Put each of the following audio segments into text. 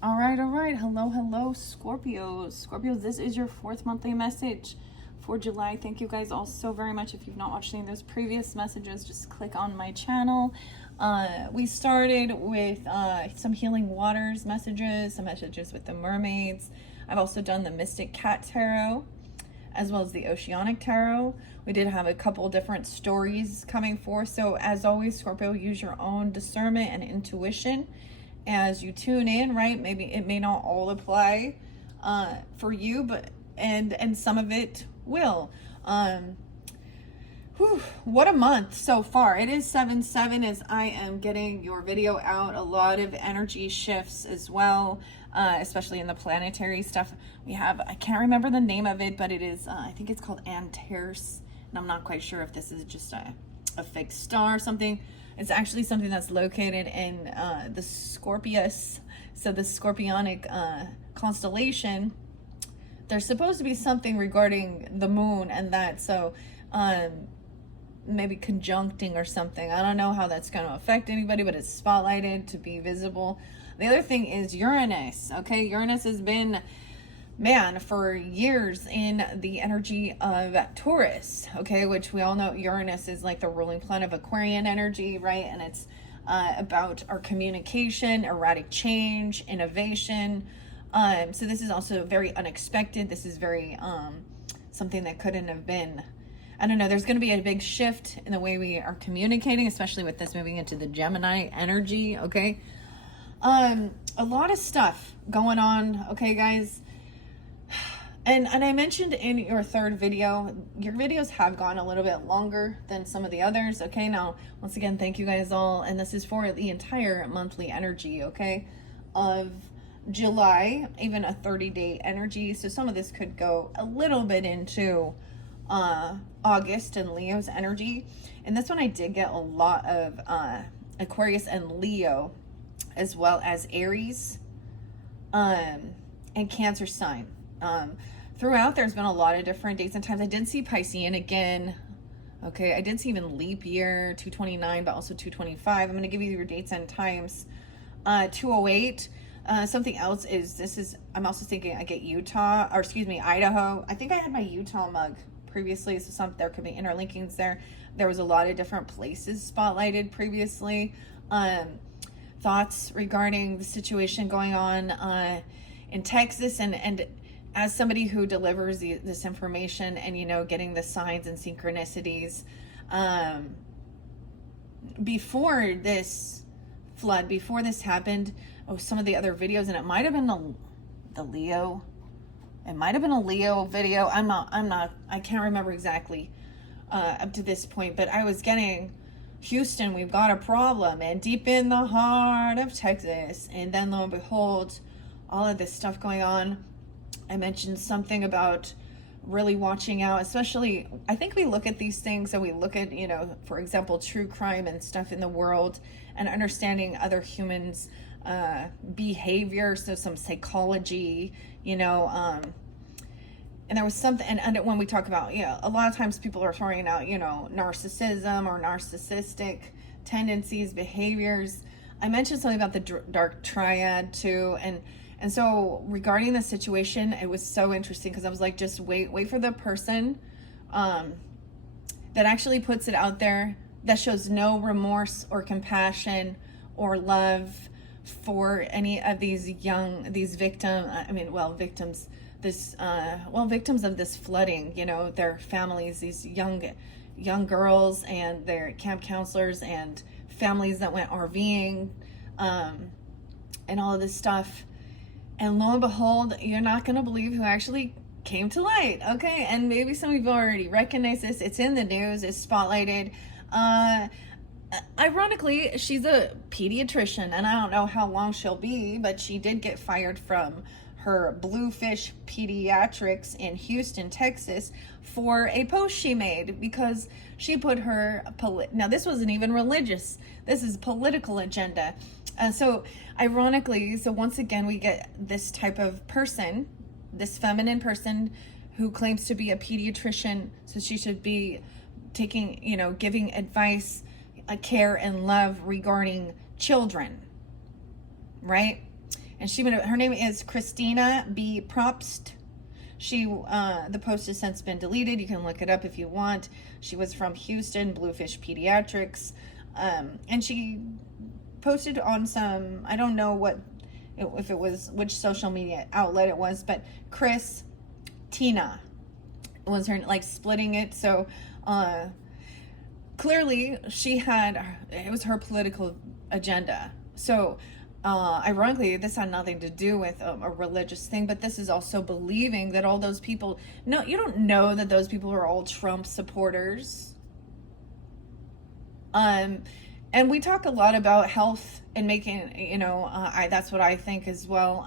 All right. Hello, Scorpios. Scorpios, this is your fourth monthly message for July. Thank you guys all so very much. If you've not watched any of those previous messages, just click on my channel. We started with some healing waters messages, some messages with the mermaids. I've also done the Mystic Cat Tarot, as well as the Oceanic Tarot. We did have a couple different stories coming forth. So as always, Scorpio, use your own discernment and intuition as you tune in, right? Maybe it may not all apply for you, but and some of it will. What a month so far. It is 7/7 as I am getting your video out. A lot of energy shifts as well, especially in the planetary stuff. We have, I can't remember the name of it, but it is, I think it's called Antares. And I'm not quite sure if this is just a fake star or something. It's actually something that's located in the Scorpius, so the Scorpionic constellation. There's supposed to be something regarding the moon and that, so maybe conjuncting or something. I don't know how that's going to affect anybody, but it's spotlighted to be visible. The other thing is Uranus, okay? Uranus has been, man, for years in the energy of Taurus, okay, which we all know Uranus is like the ruling planet of Aquarian energy, right? And it's about our communication, erratic change, innovation. So this is also very unexpected. This is very something that couldn't have been, I don't know, there's going to be a big shift in the way we are communicating, especially with this moving into the Gemini energy, okay? A lot of stuff going on, okay, guys? And I mentioned in your third video, your videos have gone a little bit longer than some of the others, okay? Now, once again, thank you guys all, and this is for the entire monthly energy, okay, of July, even a 30-day energy. So some of this could go a little bit into August and Leo's energy. And this one I did get a lot of Aquarius and Leo, as well as Aries and Cancer sign. Throughout, there's been a lot of different dates and times. I did see Piscean again. Okay, I did see even leap year 229, but also 225. I'm going to give you your dates and times. 208. Something else is I'm also thinking I get Utah, or excuse me, Idaho. I think I had my Utah mug previously, so there could be interlinkings there. There was a lot of different places spotlighted previously. Thoughts regarding the situation going on in Texas, and as somebody who delivers this information and, you know, getting the signs and synchronicities, before this flood, before this happened, some of the other videos, and it might have been the Leo, it might have been a Leo video. I can't remember exactly up to this point, but I was getting Houston, we've got a problem, and deep in the heart of Texas, and then lo and behold, all of this stuff going on. I mentioned something about really watching out, especially, I think we look at these things and we look at, you know, for example, true crime and stuff in the world, and understanding other humans' behavior, so some psychology, you know, and there was something, and when we talk about, you know, a lot of times people are throwing out, you know, narcissism or narcissistic tendencies, behaviors. I mentioned something about the dark triad too, and so regarding the situation, it was so interesting because I was like, just wait for the person that actually puts it out there, that shows no remorse or compassion or love for any of these victims, victims of this flooding, you know, their families, these young girls and their camp counselors and families that went RVing, and all of this stuff. And lo and behold, you're not going to believe who actually came to light, okay? And maybe some of you already recognize this. It's in the news. It's spotlighted. Ironically, she's a pediatrician, and I don't know how long she'll be, but she did get fired from her Bluefish Pediatrics in Houston, Texas, for a post she made because she put her, now this wasn't even religious, this is political agenda. So ironically, so once again, we get this type of person, this feminine person who claims to be a pediatrician, so she should be taking, you know, giving advice, care and love regarding children, right? and her name is Christina B. Propst. The post has since been deleted. You can look it up if you want. She was from Houston, Bluefish Pediatrics, and she posted on some, I don't know if it was which social media outlet it was, but Tina was her, like, splitting it. So clearly it was her political agenda. So ironically, this had nothing to do with a religious thing, but this is also believing that all those people, no, you don't know that those people are all Trump supporters. And we talk a lot about health and making, that's what I think as well,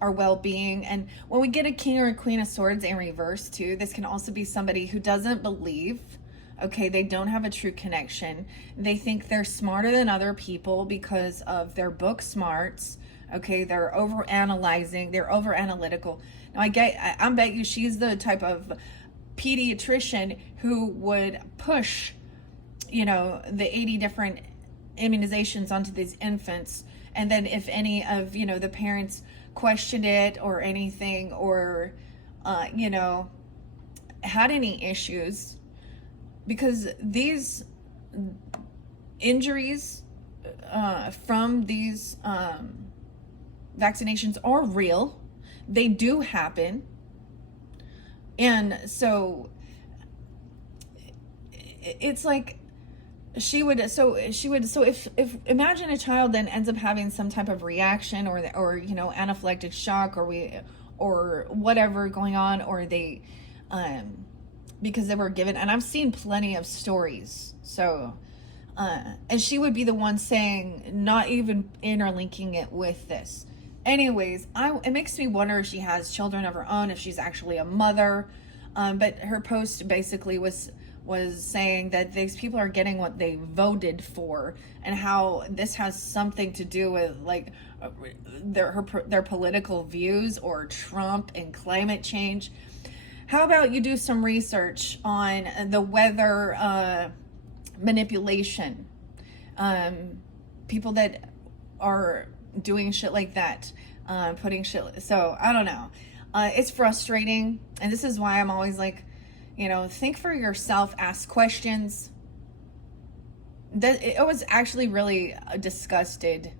our well-being. And when we get a king or a queen of swords in reverse too, this can also be somebody who doesn't believe. Okay, they don't have a true connection. They think they're smarter than other people because of their book smarts. Okay, they're over-analyzing, they're over-analytical. Now, I bet you she's the type of pediatrician who would push, the 80 different immunizations onto these infants. And then if any of, the parents questioned it or anything, or, had any issues, because these injuries from these vaccinations are real. They do happen. And so it's like so if imagine a child then ends up having some type of reaction or anaphylactic shock or whatever going on, or they because they were given, and I've seen plenty of stories. So, and she would be the one saying, not even interlinking it with this. Anyways, it makes me wonder if she has children of her own, if she's actually a mother. But her post basically was saying that these people are getting what they voted for, and how this has something to do with like their political views or Trump and climate change. How about you do some research on the weather manipulation? People that are doing shit like that, putting shit. So I don't know. It's frustrating. And this is why I'm always like, think for yourself, ask questions. I was actually really disgusted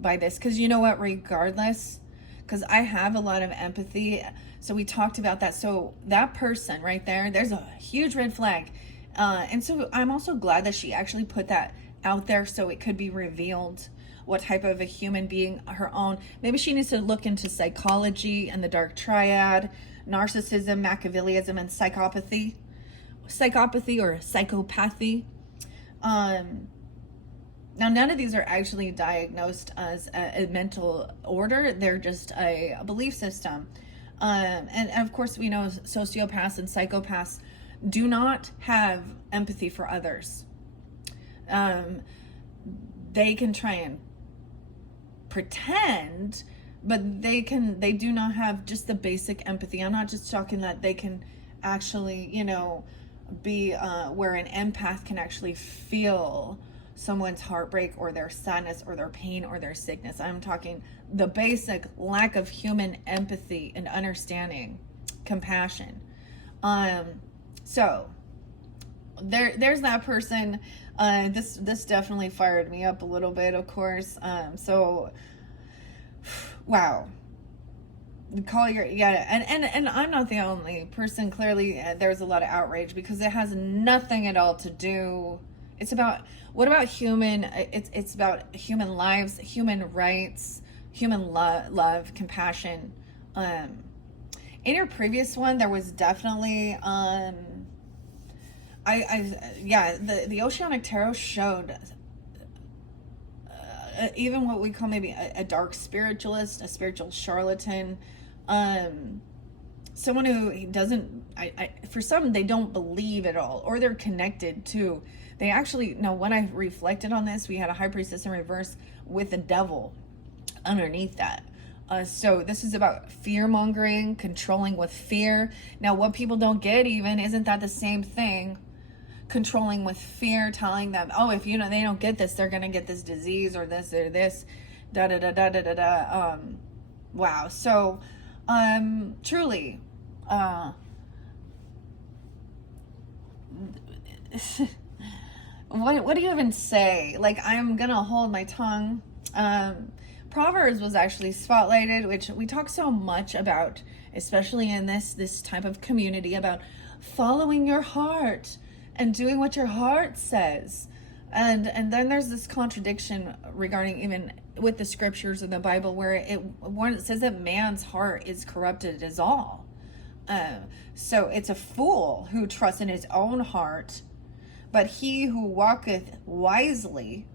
by this, because you know what, regardless, because I have a lot of empathy. So we talked about that. So that person right there's a huge red flag. And so I'm also glad that she actually put that out there so it could be revealed what type of a human being her own. Maybe she needs to look into psychology and the dark triad, narcissism, Machiavellism, and psychopathy or psychopathy. Now, none of these are actually diagnosed as a mental order. They're just a belief system. And of course, we know sociopaths and psychopaths do not have empathy for others. They can try and pretend, but they do not have just the basic empathy. I'm not just talking that they can actually, be where an empath can actually feel someone's heartbreak or their sadness or their pain or their sickness. I'm talking the basic lack of human empathy and understanding, compassion. So there's that person. This definitely fired me up a little bit, of course. So wow. And I'm not the only person. Clearly, there's a lot of outrage because it has nothing at all to do. It's about what about human? It's about human lives, human rights, human love, compassion. In your previous one, there was definitely the Oceanic Tarot showed even what we call maybe a dark spiritualist, a spiritual charlatan. Someone who doesn't, for some, they don't believe at all, or they're connected to. They actually, no, when I reflected on this, we had a high priestess in reverse with the devil underneath that. So this is about fear mongering, controlling with fear. Now, what people don't get even, isn't that the same thing? Controlling with fear, telling them, oh, if they don't get this, they're going to get this disease or this or this. da da da da da da da. Wow. So, truly, what do you even say? Like, I'm gonna hold my tongue. Proverbs was actually spotlighted, which we talk so much about, especially in this type of community, about following your heart and doing what your heart says. And then there's this contradiction regarding even with the scriptures in the Bible where it says that man's heart is corrupted as all. So it's a fool who trusts in his own heart, but he who walketh wisely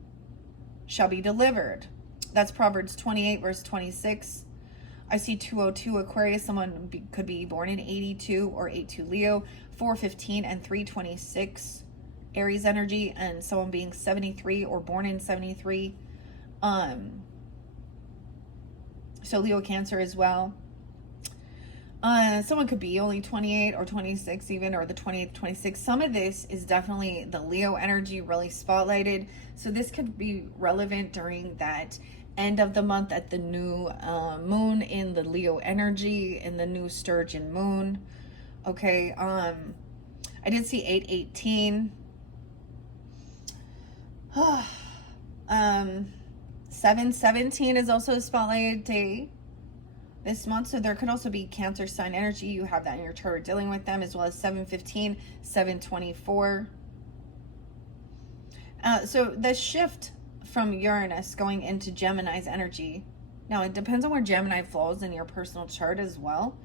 shall be delivered. That's Proverbs 28 verse 26. I see 202 Aquarius. Someone could be born in 82 or 82 Leo, 415 and 326 Aries energy, and someone being 73 or born in 73. So Leo Cancer as well. Someone could be only 28 or 26 even, or the 28th, 26. Some of this is definitely the Leo energy really spotlighted. So this could be relevant during that end of the month at the new moon in the Leo energy, in the new Sturgeon moon. Okay. I did see 818. 717 is also a spotlighted day this month, so there could also be Cancer sign energy. You have that in your chart dealing with them, as well as 715, 724. So the shift from Uranus going into Gemini's energy. Now it depends on where Gemini falls in your personal chart as well.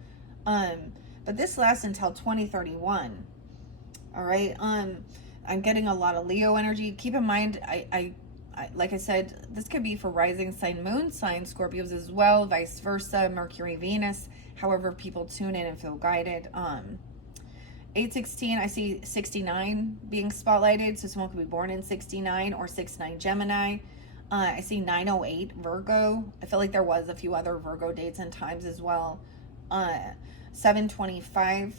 But this lasts until 2031. All right. I'm getting a lot of Leo energy. Keep in mind, I like I said, this could be for rising sign, moon sign, Scorpios as well, vice versa, Mercury, Venus, however people tune in and feel guided. 816, I see 69 being spotlighted, so someone could be born in 69 or 69 Gemini. I see 908 Virgo. I feel like there was a few other Virgo dates and times as well. 725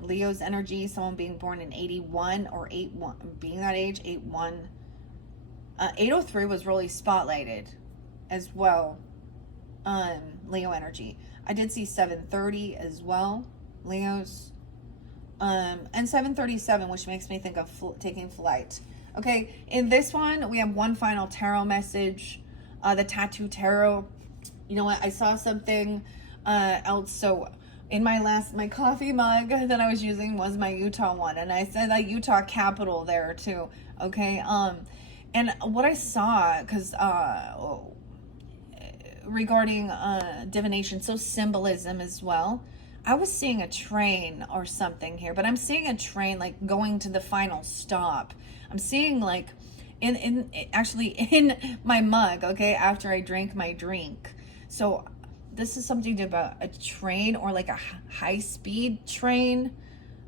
Leo's energy, someone being born in 81 or 81, being that age, 81. 803 was really spotlighted as well. Leo energy. I did see 730 as well, Leos. And 737, which makes me think of taking flight. Okay, in this one, we have one final tarot message, the Tattoo Tarot. You know what? I saw something else. So in my coffee mug that I was using was my Utah one, and I said that Utah capital there too. Okay, and what I saw, because regarding divination, so symbolism as well. I was seeing a train or something here, but I'm seeing a train like going to the final stop. I'm seeing like actually in my mug, okay, after I drank my drink. So this is something about a train or like a high speed train.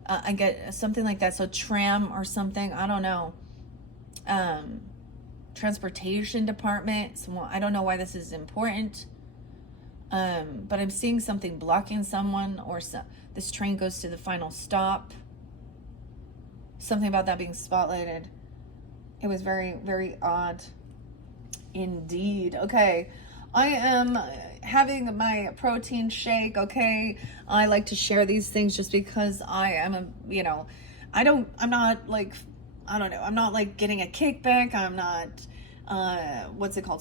I get something like that. So tram or something, I don't know. Transportation department. So I don't know why this is important. But I'm seeing something blocking someone, or this train goes to the final stop. Something about that being spotlighted. It was very, very odd indeed. Okay, I am having my protein shake. Okay, I like to share these things just because I am I'm not like getting a kickback. I'm not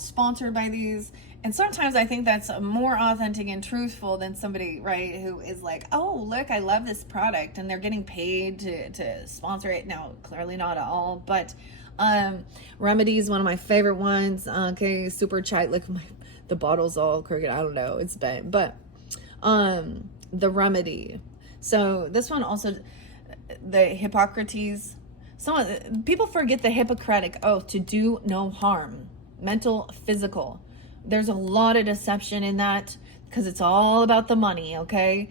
sponsored by these. And sometimes I think that's more authentic and truthful than somebody, right, who is like, oh, look, I love this product, and they're getting paid to sponsor it. Now, clearly not at all, but Remedy is one of my favorite ones. Okay, super chai. Look, the bottle's all crooked. I don't know, it's bent, but the Remedy. So this one also, the Hippocrates. People forget the Hippocratic oath to do no harm, mental, physical. There's a lot of deception in that because it's all about the money, okay?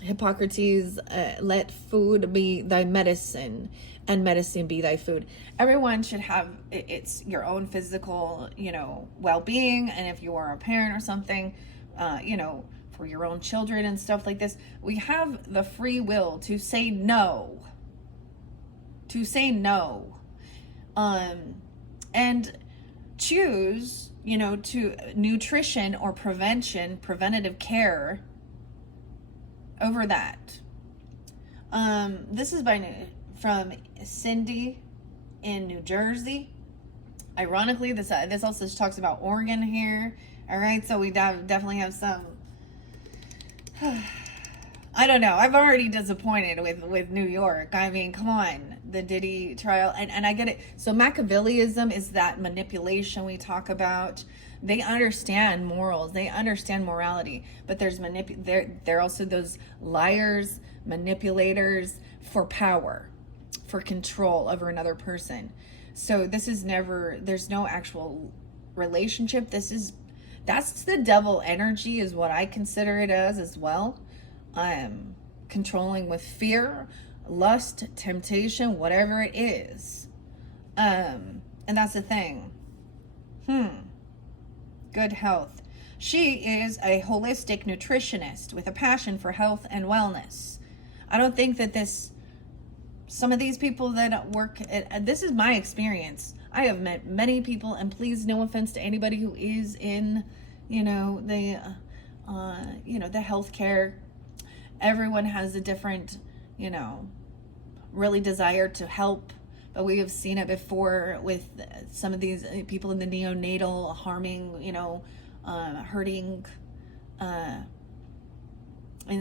Hippocrates, let food be thy medicine and medicine be thy food. Everyone should have it's your own physical, well-being. And if you are a parent or something, for your own children and stuff like this, we have the free will to say no. And choose, to nutrition or preventative care over that. This is from Cindy in New Jersey. Ironically, this also talks about Oregon here. All right, so we definitely have some. I don't know. I've already disappointed with New York. I mean, come on, the Diddy trial, and I get it. So Machiavellianism is that manipulation we talk about. They understand morals, they understand morality, but they're also those liars, manipulators for power, for control over another person. So there's no actual relationship. That's the devil energy is what I consider it as well. Controlling with fear, lust, temptation, whatever it is. And that's the thing. Good health. She is a holistic nutritionist with a passion for health and wellness. I don't think that some of these people that work this is my experience. I have met many people, and please, no offense to anybody who is in, the healthcare. Everyone has a different, really desire to help. But we have seen it before with some of these people in the neonatal harming, hurting. And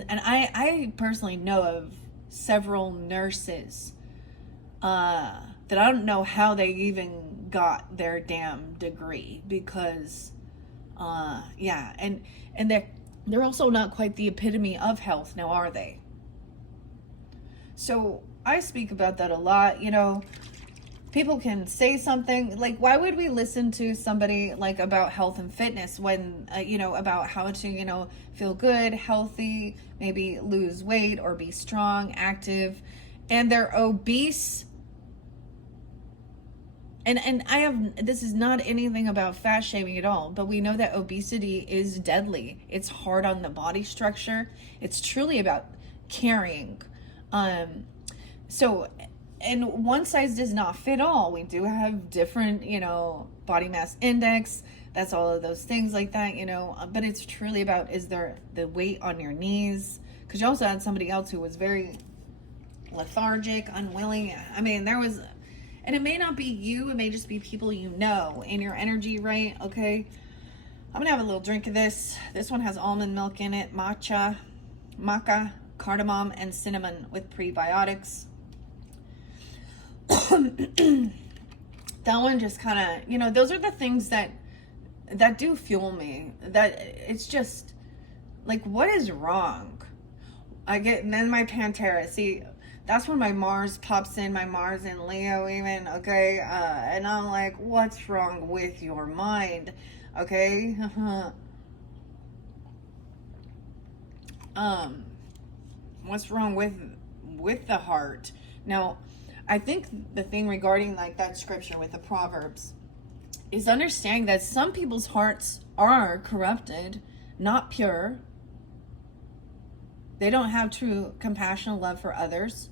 I personally know of several nurses that I don't know how they even got their damn degree, because and they're also not quite the epitome of health now, are they? So I speak about that a lot. People can say something like, why would we listen to somebody like about health and fitness when about how to feel good, healthy, maybe lose weight or be strong, active, and they're obese? And this is not anything about fat shaming at all, but we know that obesity is deadly. It's hard on the body structure. It's truly about carrying. And one size does not fit all. We do have different, body mass index. That's all of those things like that, but it's truly about, is there the weight on your knees? Because you also had somebody else who was very lethargic, unwilling. I mean, and it may not be you, it may just be people in your energy, right? Okay. I'm gonna have a little drink of this. This one has almond milk in it, maca, cardamom, and cinnamon with prebiotics. That one just kind of, those are the things that do fuel me. That it's just like, what is wrong? And then my Pantera, see, that's when my Mars pops in, my Mars in Leo even, okay? And I'm like, what's wrong with your mind? Okay? What's wrong with the heart? Now, I think the thing regarding like that scripture with the Proverbs is understanding that some people's hearts are corrupted, not pure. They don't have true compassion and love for others.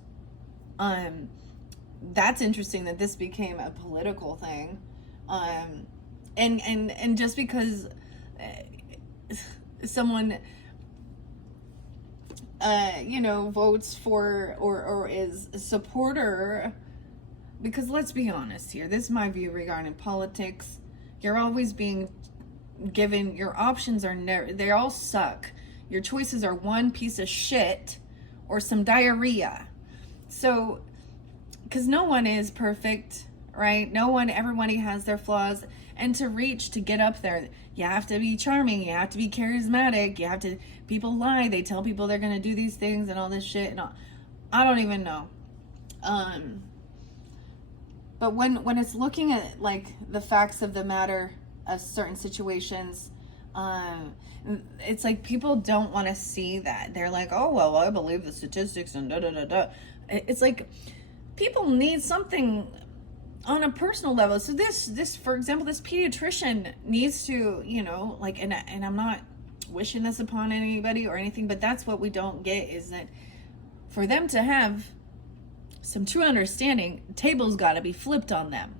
That's interesting that this became a political thing. And just because someone votes for or is a supporter, because let's be honest here, this is my view regarding politics. You're always being given, your options are they all suck. Your choices are one piece of shit or some diarrhea. So, because no one is perfect, right? Everybody has their flaws. And to get up there, you have to be charming, you have to be charismatic, people lie, they tell people they're going to do these things and all this shit. And I don't even know. But when it's looking at like the facts of the matter of certain situations, it's like people don't want to see that. They're like, oh, well, I believe the statistics and da-da-da-da. It's like people need something on a personal level. So this, for example, this pediatrician needs to, and I'm not wishing this upon anybody or anything, but that's what we don't get, is that for them to have some true understanding, tables got to be flipped on them.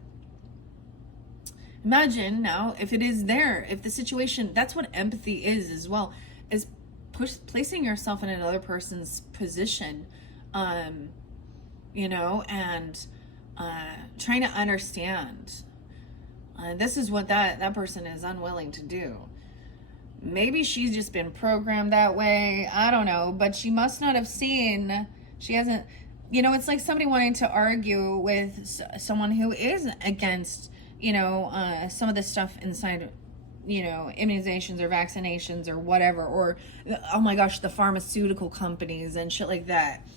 Imagine now if it is there, if the situation, that's what empathy is as well, is placing yourself in another person's position, you know, and trying to understand. This is what that person is unwilling to do. Maybe she's just been programmed that way. I don't know, but she must not have seen. She hasn't. You know, it's like somebody wanting to argue with someone who is against, you know, some of the stuff inside, you know, immunizations or vaccinations or whatever, or oh my gosh, the pharmaceutical companies and shit like that.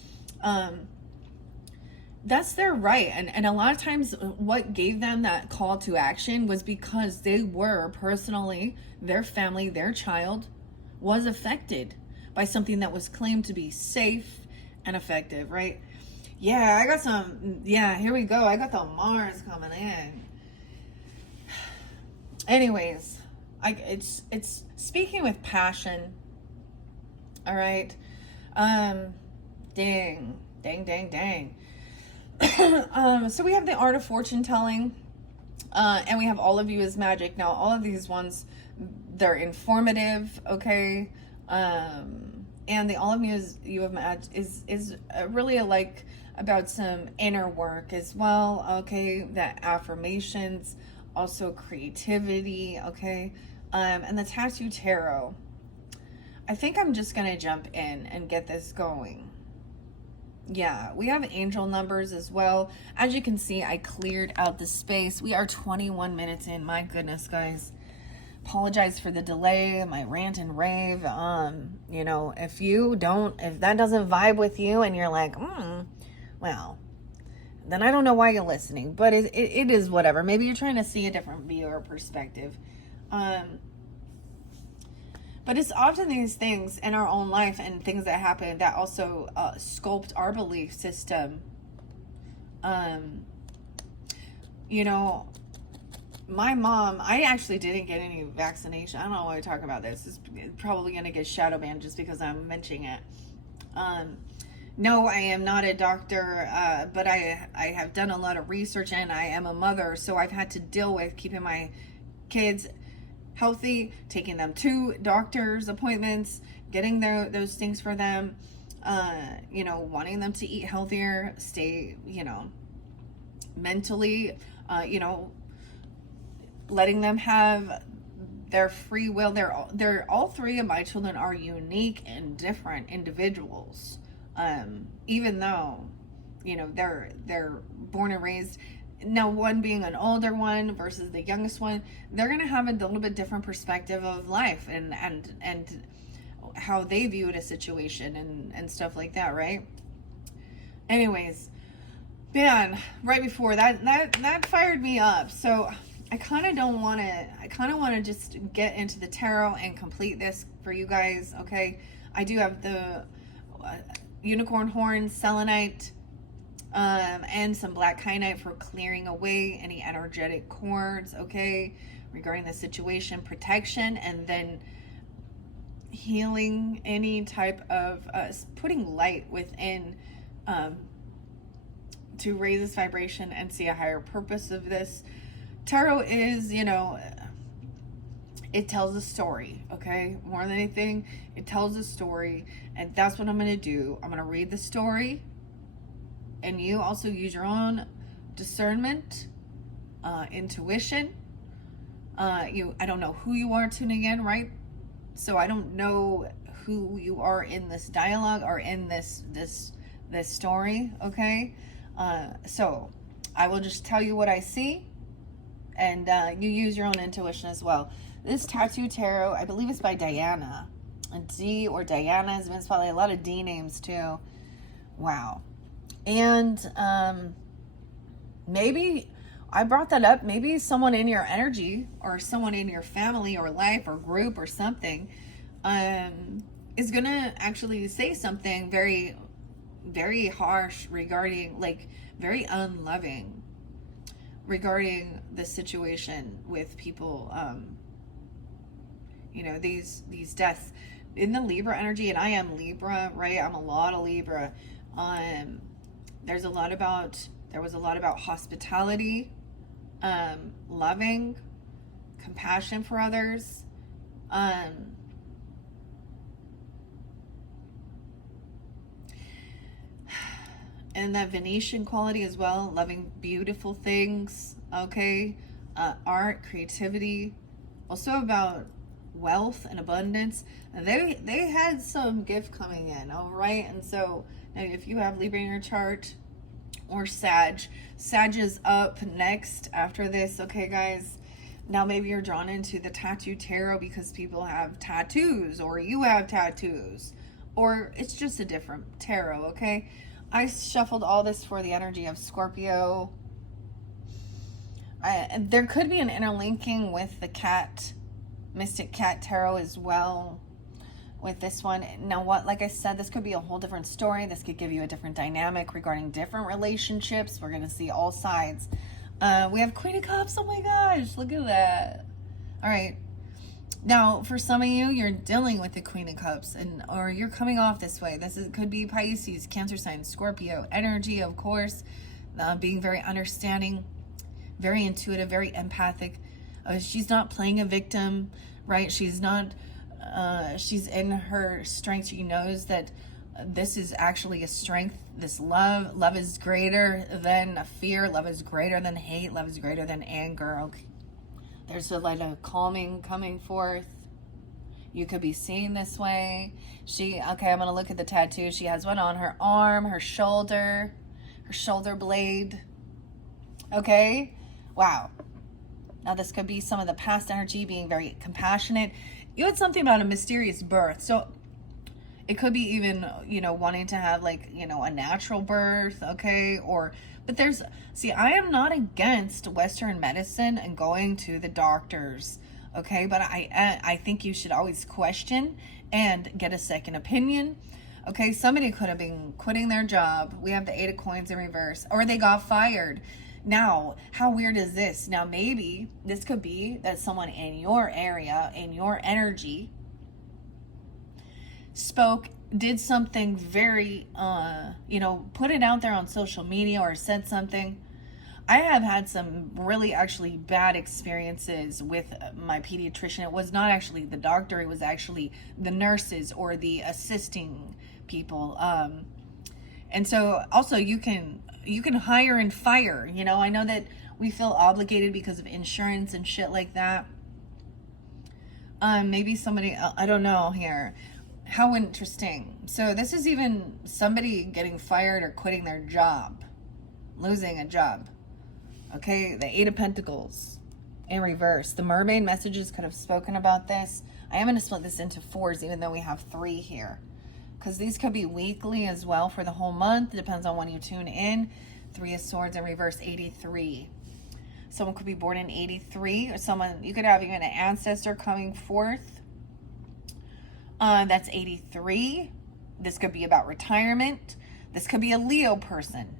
That's their right. And a lot of times what gave them that call to action was because they were personally, their family, their child was affected by something that was claimed to be safe and effective, right? Yeah, I got some, yeah, here we go. I got the Mars coming in. Anyways, it's speaking with passion. All right. Dang. So we have the art of fortune telling, and we have all of you as magic. Now, all of these ones, they're informative, okay? And the all of you have magic is really like about some inner work as well, okay? That affirmations, also creativity, okay? And the tattoo tarot. I think I'm just gonna jump in and get this going. Yeah, we have angel numbers as well. As you can see, I cleared out the space. We are 21 minutes in. My goodness, guys. Apologize for the delay, my rant and rave. You know, if that doesn't vibe with you and you're like, well, then I don't know why you're listening. But it is whatever. Maybe you're trying to see a different view or perspective. But it's often these things in our own life and things that happen that also sculpt our belief system. You know, my mom, I actually didn't get any vaccination. I don't know why I talk about this. It's probably going to get shadow banned just because I'm mentioning it. No, I am not a doctor, but I have done a lot of research and I am a mother. So I've had to deal with keeping my kids healthy, taking them to doctor's appointments, getting those things for them, you know, wanting them to eat healthier, stay, you know, mentally, you know, letting them have their free will. They're all three of my children are unique and different individuals. Even though, you know, they're born and raised. Now, one being an older one versus the youngest one, they're going to have a little bit different perspective of life and how they view a situation and stuff like that, right? Anyways, man, right before that fired me up. So I kind of want to just get into the tarot and complete this for you guys, okay? I do have the unicorn horn, selenite, and some black kyanite for clearing away any energetic cords, okay, regarding the situation, protection, and then healing any type of putting light within to raise this vibration and see a higher purpose of this. Tarot is, you know, it tells a story, okay? More than anything, it tells a story, and that's what I'm going to do. I'm going to read the story, and you also use your own discernment, intuition. I don't know who you are tuning in, right? So I don't know who you are in this dialogue or in this story, okay? So I will just tell you what I see, and you use your own intuition as well. This tattoo tarot, I believe it's by Diana. D or Diana has been spelled, a lot of D names too. Wow. And maybe I brought that up. Maybe someone in your energy or someone in your family or life or group or something is going to actually say something very, very harsh regarding, like, very unloving regarding the situation with people, you know, these deaths in the Libra energy. And I am Libra, right? I'm a lot of Libra. There was a lot about hospitality, loving, compassion for others. And that Venetian quality as well, loving beautiful things, okay? Art, creativity, also about wealth and abundance. And they had some gift coming in, all right? And so now if you have Libra in your chart or Sag is up next after this, okay, guys? Now maybe you're drawn into the tattoo tarot because people have tattoos, or you have tattoos, or it's just a different tarot, okay? I shuffled all this for the energy of Scorpio. There could be an interlinking with the cat, Mystic Cat Tarot as well with this one. Now what, like I said, this could be a whole different story. This could give you a different dynamic regarding different relationships. We're going to see all sides. We have Queen of Cups. Oh my gosh, look at that. All right. Now, for some of you, you're dealing with the Queen of Cups, or you're coming off this way. Could be Pisces, Cancer sign, Scorpio energy, of course, being very understanding, very intuitive, very empathic. She's not playing a victim, right? She's not, she's in her strength. She knows that this is actually a strength. This love is greater than fear. Love is greater than hate. Love is greater than anger. Okay. There's a light of calming coming forth. You could be seen this way. Okay, I'm going to look at the tattoo. She has one on her arm, her shoulder blade. Okay, wow. Now this could be some of the past energy, being very compassionate. You had something about a mysterious birth. So it could be even, wanting to have a natural birth, okay? But I am not against Western medicine and going to the doctors, okay? But I think you should always question and get a second opinion, okay? Somebody could have been quitting their job. We have the 8 of Coins in reverse, or they got fired. Now, how weird is this? Now, maybe this could be that someone in your area, in your energy, did something very, put it out there on social media or said something. I have had some really actually bad experiences with my pediatrician. It was not actually the doctor. It was actually the nurses or the assisting people. And so also you can hire and fire. I know that we feel obligated because of insurance and shit like that. Maybe somebody, I don't know here. How interesting. So this is even somebody getting fired or quitting their job, losing a job. Okay, the 8 of Pentacles in reverse. The mermaid messages could have spoken about this. I am going to split this into 4s, even though we have 3 here, because these could be weekly as well for the whole month. It depends on when you tune in. 3 of Swords in reverse, 83. Someone could be born in 83, or you could have even an ancestor coming forth. That's 83. This could be about retirement. This could be a Leo person.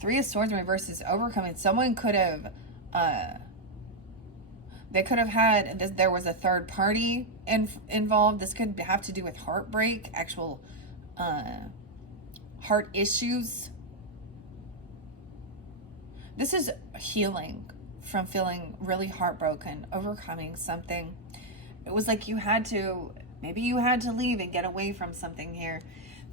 3 of Swords in reverse is overcoming. Someone could have, there was a third party involved. This could have to do with heartbreak, actual heart issues. This is healing from feeling really heartbroken, overcoming something. It was like maybe you had to leave and get away from something here.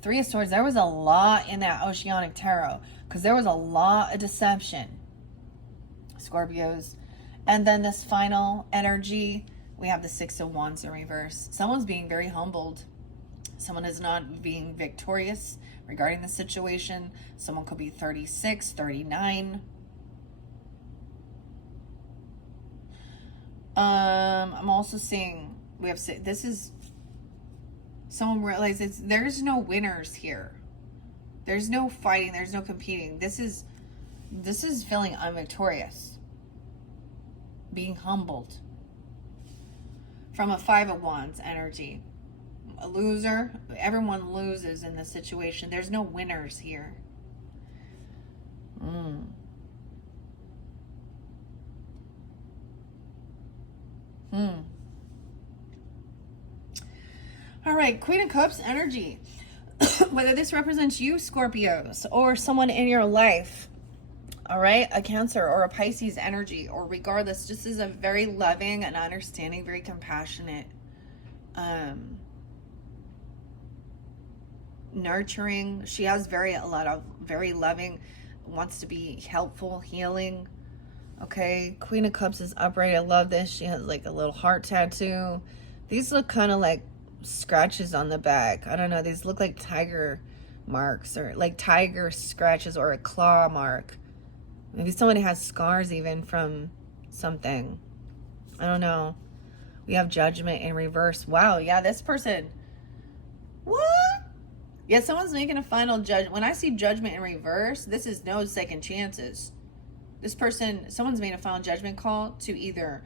3 of Swords, there was a lot in that Oceanic Tarot because there was a lot of deception, Scorpios. And then this final energy, we have the 6 of Wands in reverse. Someone's being very humbled. Someone is not being victorious regarding the situation. Someone could be 36, 39. I'm also seeing, this is, someone realizes there's no winners here. There's no fighting. There's no competing. This is feeling unvictorious. Being humbled. From a 5 of Wands energy. A loser. Everyone loses in this situation. There's no winners here. All right, Queen of Cups energy. Whether this represents you, Scorpios, or someone in your life, All right, a Cancer or a Pisces energy, or regardless, just is a very loving and understanding, very compassionate, nurturing. She has a lot of very loving, wants to be helpful, healing. Okay, Queen of Cups is upright. I love this. She has like a little heart tattoo. These look kind of like scratches on the back. I don't know. These look like tiger marks, or like tiger scratches, or a claw mark. Maybe somebody has scars even from something. I don't know. We have Judgment in reverse. Wow, yeah, this person. What? Yeah, someone's making a final judgment. When I see Judgment in reverse, this is no second chances. This person, someone's made a final judgment call to either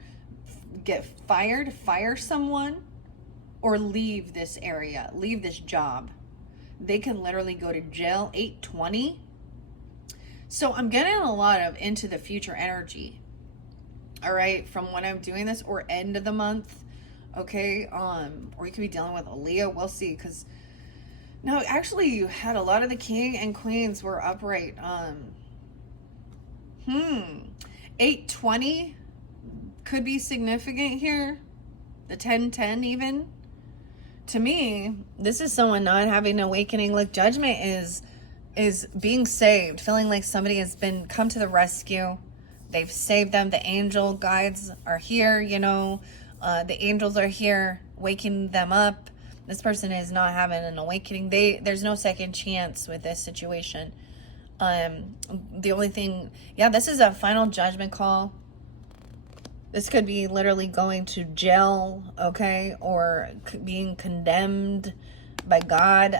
get fired, fire someone, or leave this area, leave this job. They can literally go to jail. 820. So I'm getting a lot of into the future energy. All right, from when I'm doing this, or end of the month. Okay, or you could be dealing with a Leo. We'll see, because no, actually, you had a lot of the king and queens were upright. 820 could be significant here. The 1010 even. To me, this is someone not having an awakening. Like, Judgment is being saved, feeling like somebody has been come to the rescue. They've saved them. The angel guides are here, you know. The angels are here waking them up. This person is not having an awakening. There's no second chance with this situation. The only thing, yeah, this is a final judgment call. This could be literally going to jail, okay, or being condemned by God.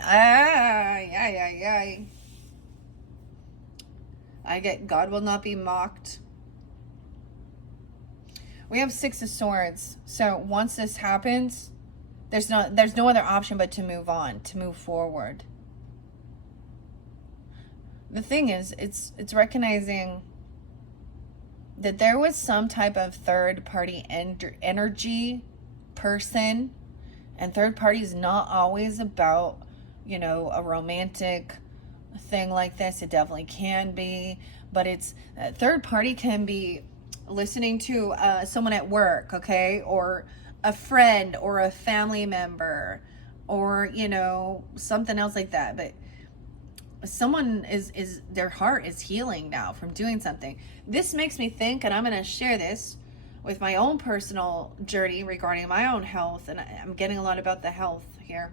I get God will not be mocked. We have Six of Swords. So once this happens, there's no other option but to move on, to move forward. The thing is, it's recognizing that there was some type of third party energy person, and third party is not always about, you know, a romantic thing like this. It definitely can be, but it's third party can be listening to someone at work, okay, or a friend or a family member, or, you know, something else like that. But someone is their heart is healing now from doing something. This makes me think, and I'm going to share this with my own personal journey regarding my own health, and I'm getting a lot about the health here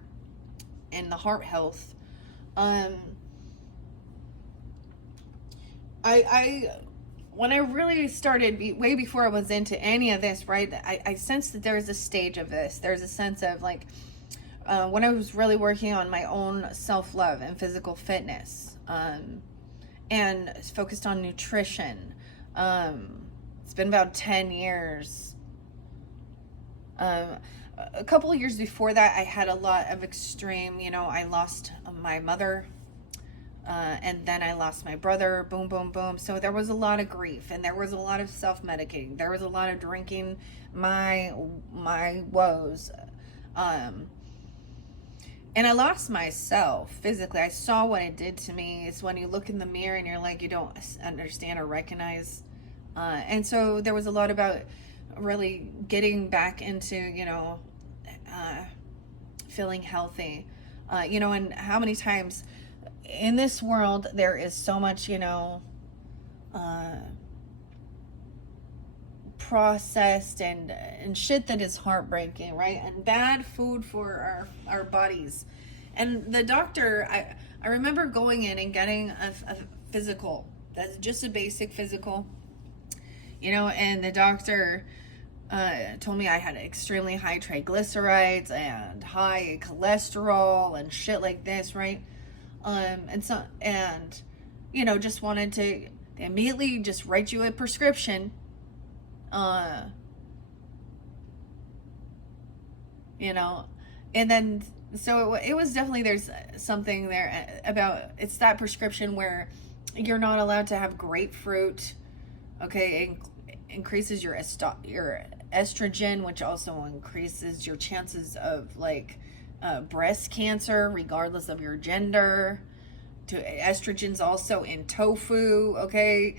and the heart health. I when I really started, way before I was into any of this, right, I sensed that there was a stage of this. There's a sense of like, when I was really working on my own self-love and physical fitness, and focused on nutrition. It's been about 10 years. A couple of years before that, I had a lot of extreme, you know, I lost my mother, and then I lost my brother, boom, boom, boom. So there was a lot of grief, and there was a lot of self-medicating. There was a lot of drinking my woes. And I lost myself physically. I saw what it did to me. It's when you look in the mirror and you're like, you don't understand or recognize. And so there was a lot about really getting back into, you know, feeling healthy. You know, and how many times in this world there is so much, you know, processed and shit that is heartbreaking, right? And bad food for our bodies. And the doctor, I remember going in and getting a physical. That's just a basic physical, you know, and the doctor told me I had extremely high triglycerides and high cholesterol and shit like this, right? And you know, just wanted to immediately just write you a prescription. You know, and then so it was definitely, there's something there about, it's that prescription where you're not allowed to have grapefruit. Okay, it increases your estrogen, which also increases your chances of like breast cancer, regardless of your gender. Estrogen's also in tofu. Okay,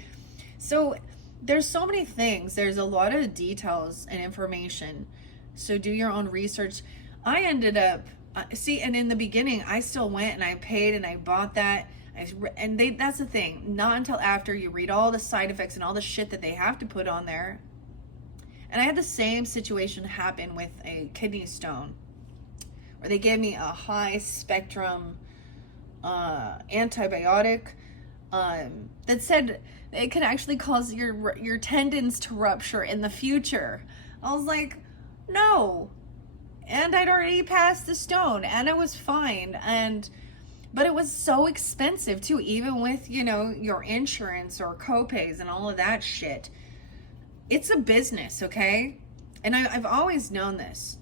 So there's so many things. There's a lot of details and information. So do your own research. I ended up, and in the beginning, I still went and I paid and I bought that. That's the thing. Not until after you read all the side effects and all the shit that they have to put on there. And I had the same situation happen with a kidney stone, where they gave me a high spectrum antibiotic that said it could actually cause your tendons to rupture in the future. I was like, no. And I'd already passed the stone and I was fine. But it was so expensive too, even with, your insurance or copays and all of that shit. It's a business, okay? And I've always known this.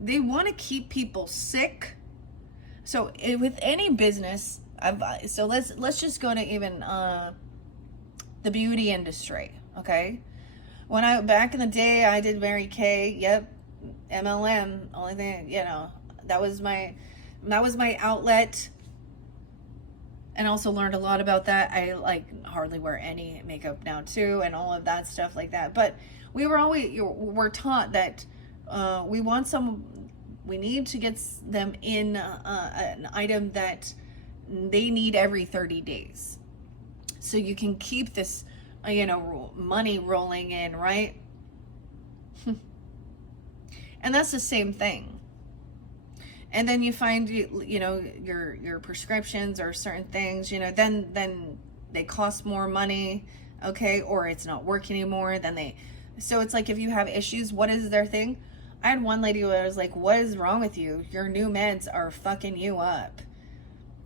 They want to keep people sick. So with any business, so let's just go to even the beauty industry, okay? Back in the day, I did Mary Kay. Yep, MLM. Only thing, that was my outlet. And also learned a lot about that. I hardly wear any makeup now too, and all of that stuff like that. But we're taught that we need to get them in an item that they need every 30 days. So you can keep this, money rolling in, right? And that's the same thing. And then you find, your prescriptions or certain things, then they cost more money, okay? Or it's not working anymore. So it's like, if you have issues, what is their thing? I had one lady where I was like, what is wrong with you? Your new meds are fucking you up.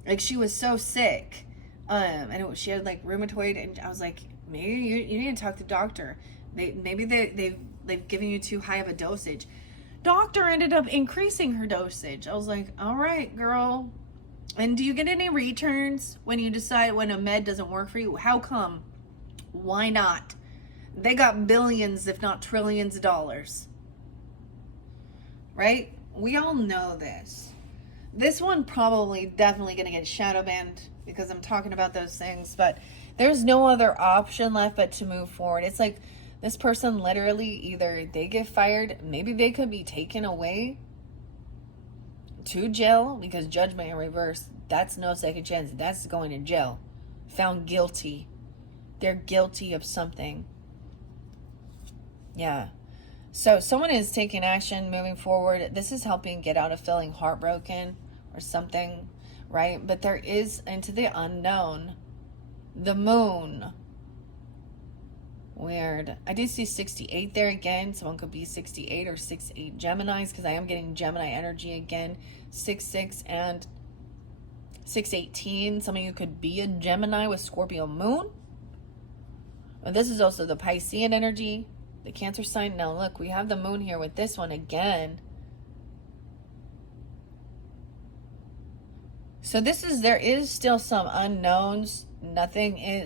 Like, she was so sick. And she had like rheumatoid, and I was like, maybe you need to talk to the doctor. Maybe they've given you too high of a dosage. Doctor ended up increasing her dosage. I was like, all right, girl. And do you get any returns when you decide when a med doesn't work for you? How come? Why not? They got billions, if not trillions of dollars. Right? We all know this. This one probably definitely going to get shadow banned because I'm talking about those things, but there's no other option left but to move forward. It's like, this person literally, either they get fired, maybe they could be taken away to jail, because judgment in reverse, that's no second chance. That's going to jail. Found guilty. They're guilty of something. Yeah. So someone is taking action, moving forward. This is helping get out of feeling heartbroken or something, right? But there is into the unknown. The moon. Weird. I do see 68 there again. Someone could be 68 or 68 Geminis, because I am getting Gemini energy again. 66 and 618. Some of you could be a Gemini with Scorpio moon. But this is also the Piscean energy, the Cancer sign. Now look, we have the moon here with this one again. So there is still some unknowns.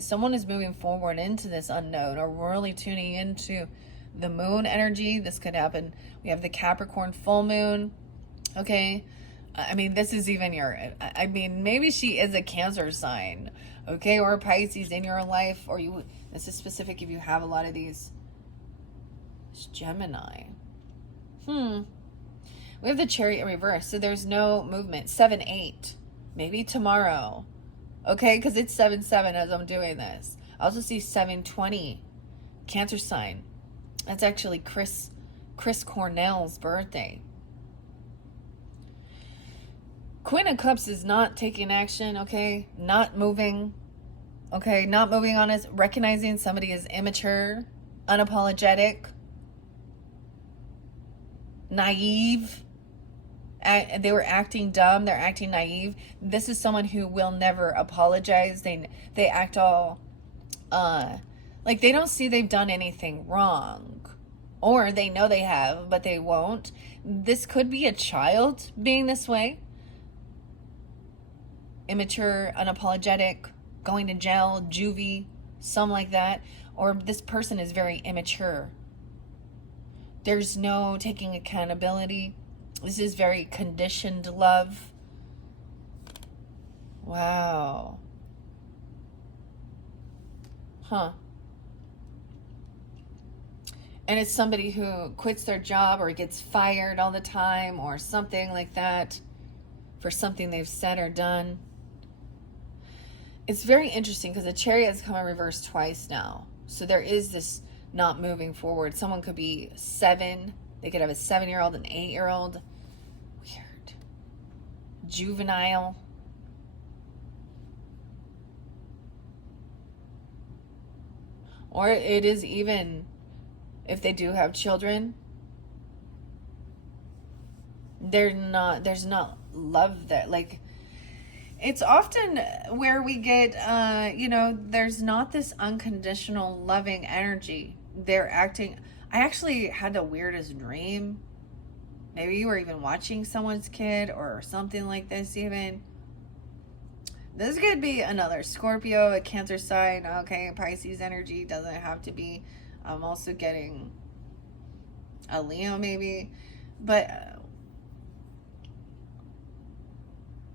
Someone is moving forward into this unknown, or really tuning into the moon energy. This could happen. We have the Capricorn full moon. Okay. I mean, this is even maybe she is a Cancer sign. Okay. Or a Pisces in your life, this is specific if you have a lot of these. It's Gemini. We have the Chariot in reverse. So there's no movement. 7-8. Maybe tomorrow. Okay, because it's 7-7 as I'm doing this. I also see 7-20, Cancer sign. That's actually Chris Cornell's birthday. Queen of Cups is not taking action, okay? Not moving. Okay, not moving on us. Recognizing somebody is immature, unapologetic, naive. They were acting dumb. They're acting naive. This is someone who will never apologize. They act all like they don't see they've done anything wrong, or they know they have, but they won't. This could be a child being this way. Immature, unapologetic, going to jail, juvie, something like that. Or this person is very immature. There's no taking accountability. This is very conditioned love. Wow. Huh. And it's somebody who quits their job or gets fired all the time or something like that for something they've said or done. It's very interesting because the Chariot has come in reverse twice now. So there is this not moving forward. Someone could be 7. They could have a 7-year-old, an 8-year-old. Weird. Juvenile. Or it is even, if they do have children, there's not love there. Like, it's often where we get, there's not this unconditional loving energy. They're acting. I actually had the weirdest dream. Maybe you were even watching someone's kid or something like this even. This could be another Scorpio, a Cancer sign. Okay, Pisces energy doesn't have to be. I'm also getting a Leo maybe. But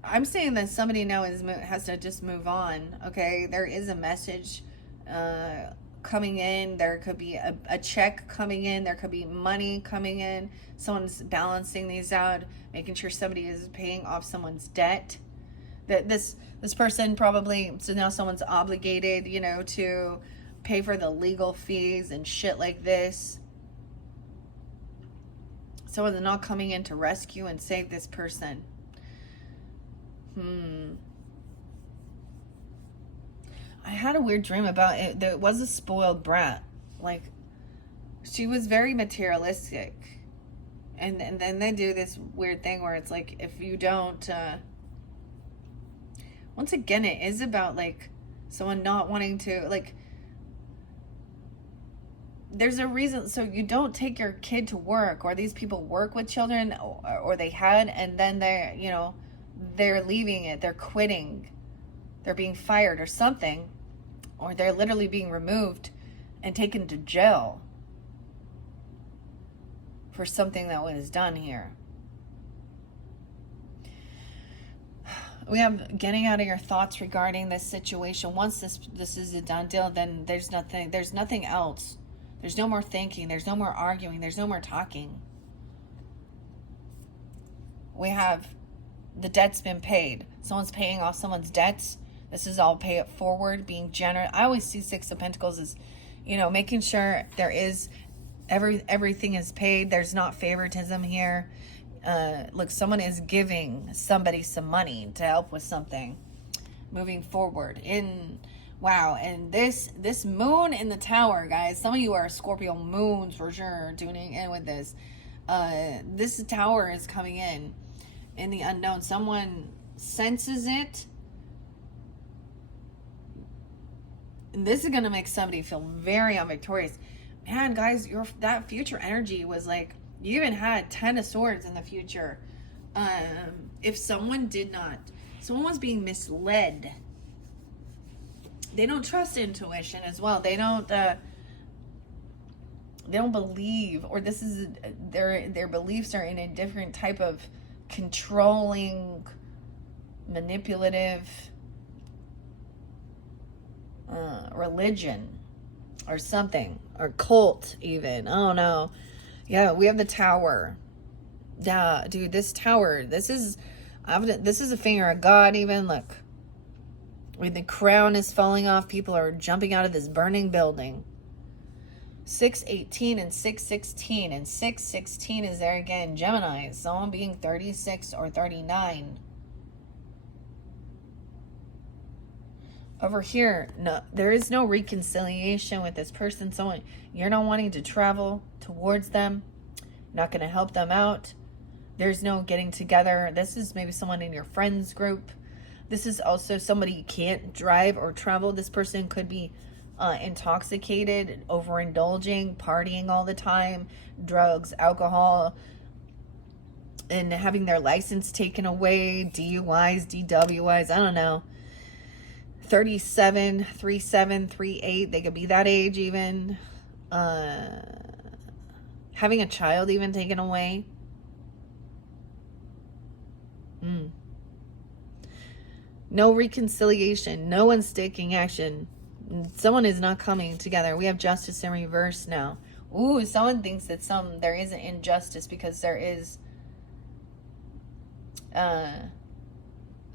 I'm saying that somebody now has to just move on. Okay, there is a message coming in. There could be a check coming in. There could be money coming in. Someone's balancing these out, making sure somebody is paying off someone's debt. That this person probably, so now someone's obligated, to pay for the legal fees and shit like this. Someone's not coming in to rescue and save this person. I had a weird dream about it. There was a spoiled brat. Like, she was very materialistic. And then they do this weird thing where it's like, if you don't, once again, it is about, like, someone not wanting to, like, there's a reason. So you don't take your kid to work, or these people work with children, or they had, and then they're leaving it, they're quitting, they're being fired or something, or they're literally being removed and taken to jail for something that was done here. We have getting out of your thoughts regarding this situation. Once this is a done deal, then there's nothing else. There's no more thinking, there's no more arguing, there's no more talking. We have the debt's been paid. Someone's paying off someone's debts. This is all pay it forward, being generous. I always see 6 of Pentacles as, making sure there is everything is paid. There's not favoritism here. Look, someone is giving somebody some money to help with something moving forward. Wow, and this moon in the tower, guys. Some of you are Scorpio moons for sure tuning in with this. This tower is coming in the unknown. Someone senses it. And this is going to make somebody feel very unvictorious. Man, guys, that future energy was like, you even had 10 of Swords in the future. If someone was being misled. They don't trust intuition as well. They don't believe, or this is their beliefs are in a different type of controlling, manipulative religion or something, or cult even. I don't know. Yeah, we have the Tower. Yeah, dude, this Tower, this is a finger of God even. Look, when the crown is falling off, people are jumping out of this burning building. 618 and 616, and 616 is there again. Gemini, someone being 36 or 39. Over here, no, there is no reconciliation with this person. Someone, you're not wanting to travel towards them, not going to help them out. There's no getting together. This is maybe someone in your friends group. This is also somebody you can't drive or travel. This person could be intoxicated, overindulging, partying all the time, drugs, alcohol, and having their license taken away, DUIs, DWIs, I don't know. 37, 37, 38, they could be that age even. Having a child even taken away. No reconciliation, no one's taking action. Someone is not coming together. We have justice in reverse now. Ooh, someone thinks that there is an injustice because there is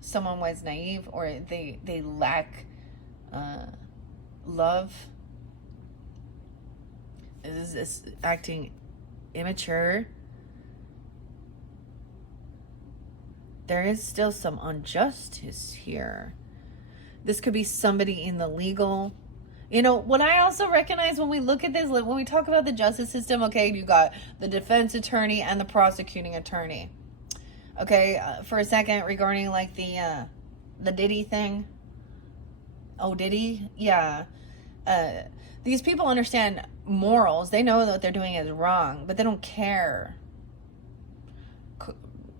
someone was naive, or they lack love. Is this acting immature? There is still some injustice here. This could be somebody in the legal. You know, what I also recognize when we look at this, when we talk about the justice system, okay, you got the defense attorney and the prosecuting attorney. Okay, for a second, regarding like the Diddy thing. Oh, Diddy? Yeah. These people understand morals. They know that what they're doing is wrong, but they don't care.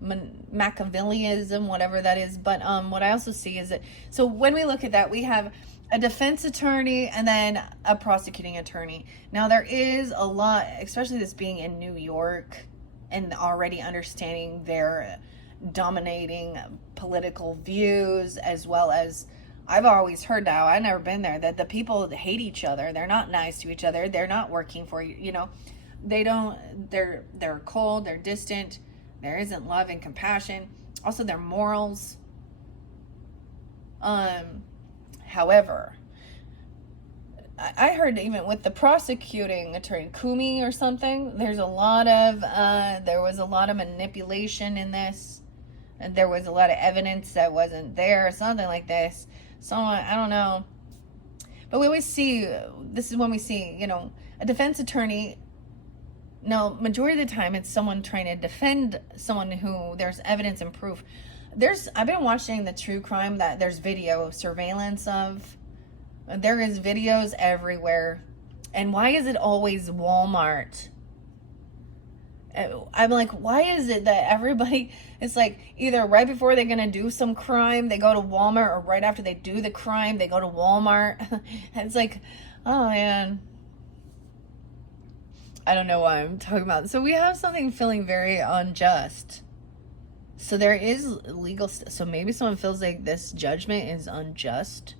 Machiavellianism, whatever that is. But what I also see is that, so when we look at that, we have a defense attorney and then a prosecuting attorney. Now there is a lot, especially this being in New York and already understanding their dominating political views, as well as, I've always heard, now I've never been there, that the people hate each other. They're not nice to each other. They're not working for you. You know, they're cold, they're distant. There isn't love and compassion. Also, their morals. However, I heard even with the prosecuting attorney, Kumi or something, there was a lot of manipulation in this. And there was a lot of evidence that wasn't there, something like this. So, I don't know. But we always see, this is when we see, you know, a defense attorney. No, majority of the time it's someone trying to defend someone who there's evidence and proof. I've been watching the true crime that there's video surveillance of. There is videos everywhere. And why is it always Walmart? I'm like, why is it that everybody, it's like either right before they're going to do some crime, they go to Walmart, or right after they do the crime, they go to Walmart. It's like, oh man. I don't know why I'm talking about. So we have something feeling very unjust. So there is legal. So maybe someone feels like this judgment is unjust.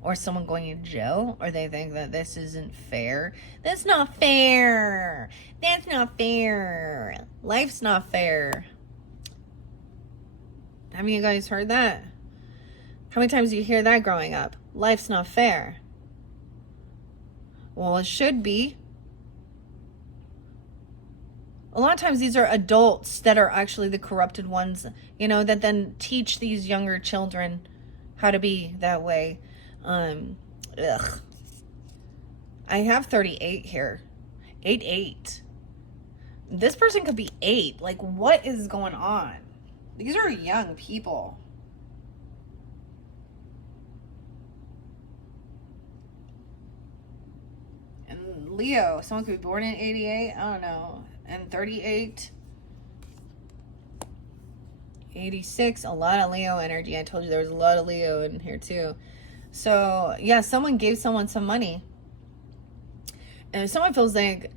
Or someone going to jail. Or they think that this isn't fair. That's not fair. That's not fair. Life's not fair. Have you guys heard that? How many times do you hear that growing up? Life's not fair. Well, it should be. A lot of times these are adults that are actually the corrupted ones, you know, that then teach these younger children how to be that way. I have 38 here. 8. This person could be 8. Like, what is going on? These are young people. Leo, someone could be born in 88, I don't know, and 38, 86, a lot of Leo energy. I told you there was a lot of Leo in here too. So yeah, someone gave someone some money, and if someone feels like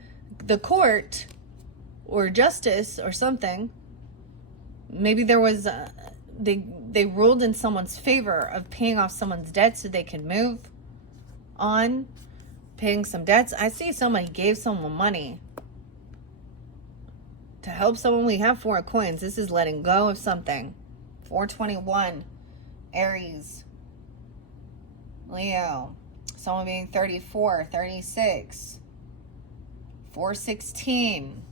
the court or justice or something, maybe there was they ruled in someone's favor of paying off someone's debt so they can move on, paying some debts. I see somebody gave someone money to help someone. We have 4 coins. This is letting go of something. 421, Aries, Leo, someone being 34, 36, 416,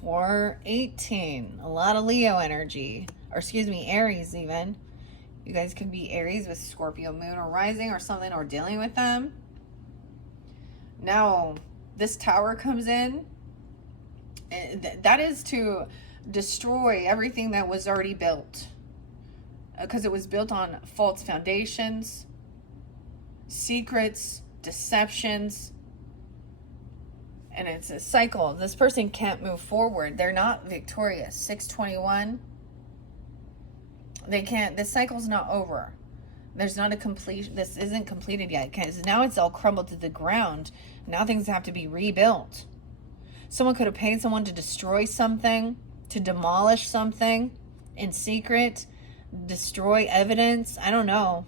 418, a lot of Leo energy, or excuse me, Aries even. You guys could be Aries with Scorpio moon or rising or something, or dealing with them. Now, this tower comes in. That is to destroy everything that was already built. Because it was built on false foundations, secrets, deceptions. And it's a cycle. This person can't move forward. They're not victorious. 621. They can't. This cycle's not over. There's not a complete. This isn't completed yet. Because now it's all crumbled to the ground. Now things have to be rebuilt. Someone could have paid someone to destroy something, to demolish something in secret. destroy evidence. I don't know.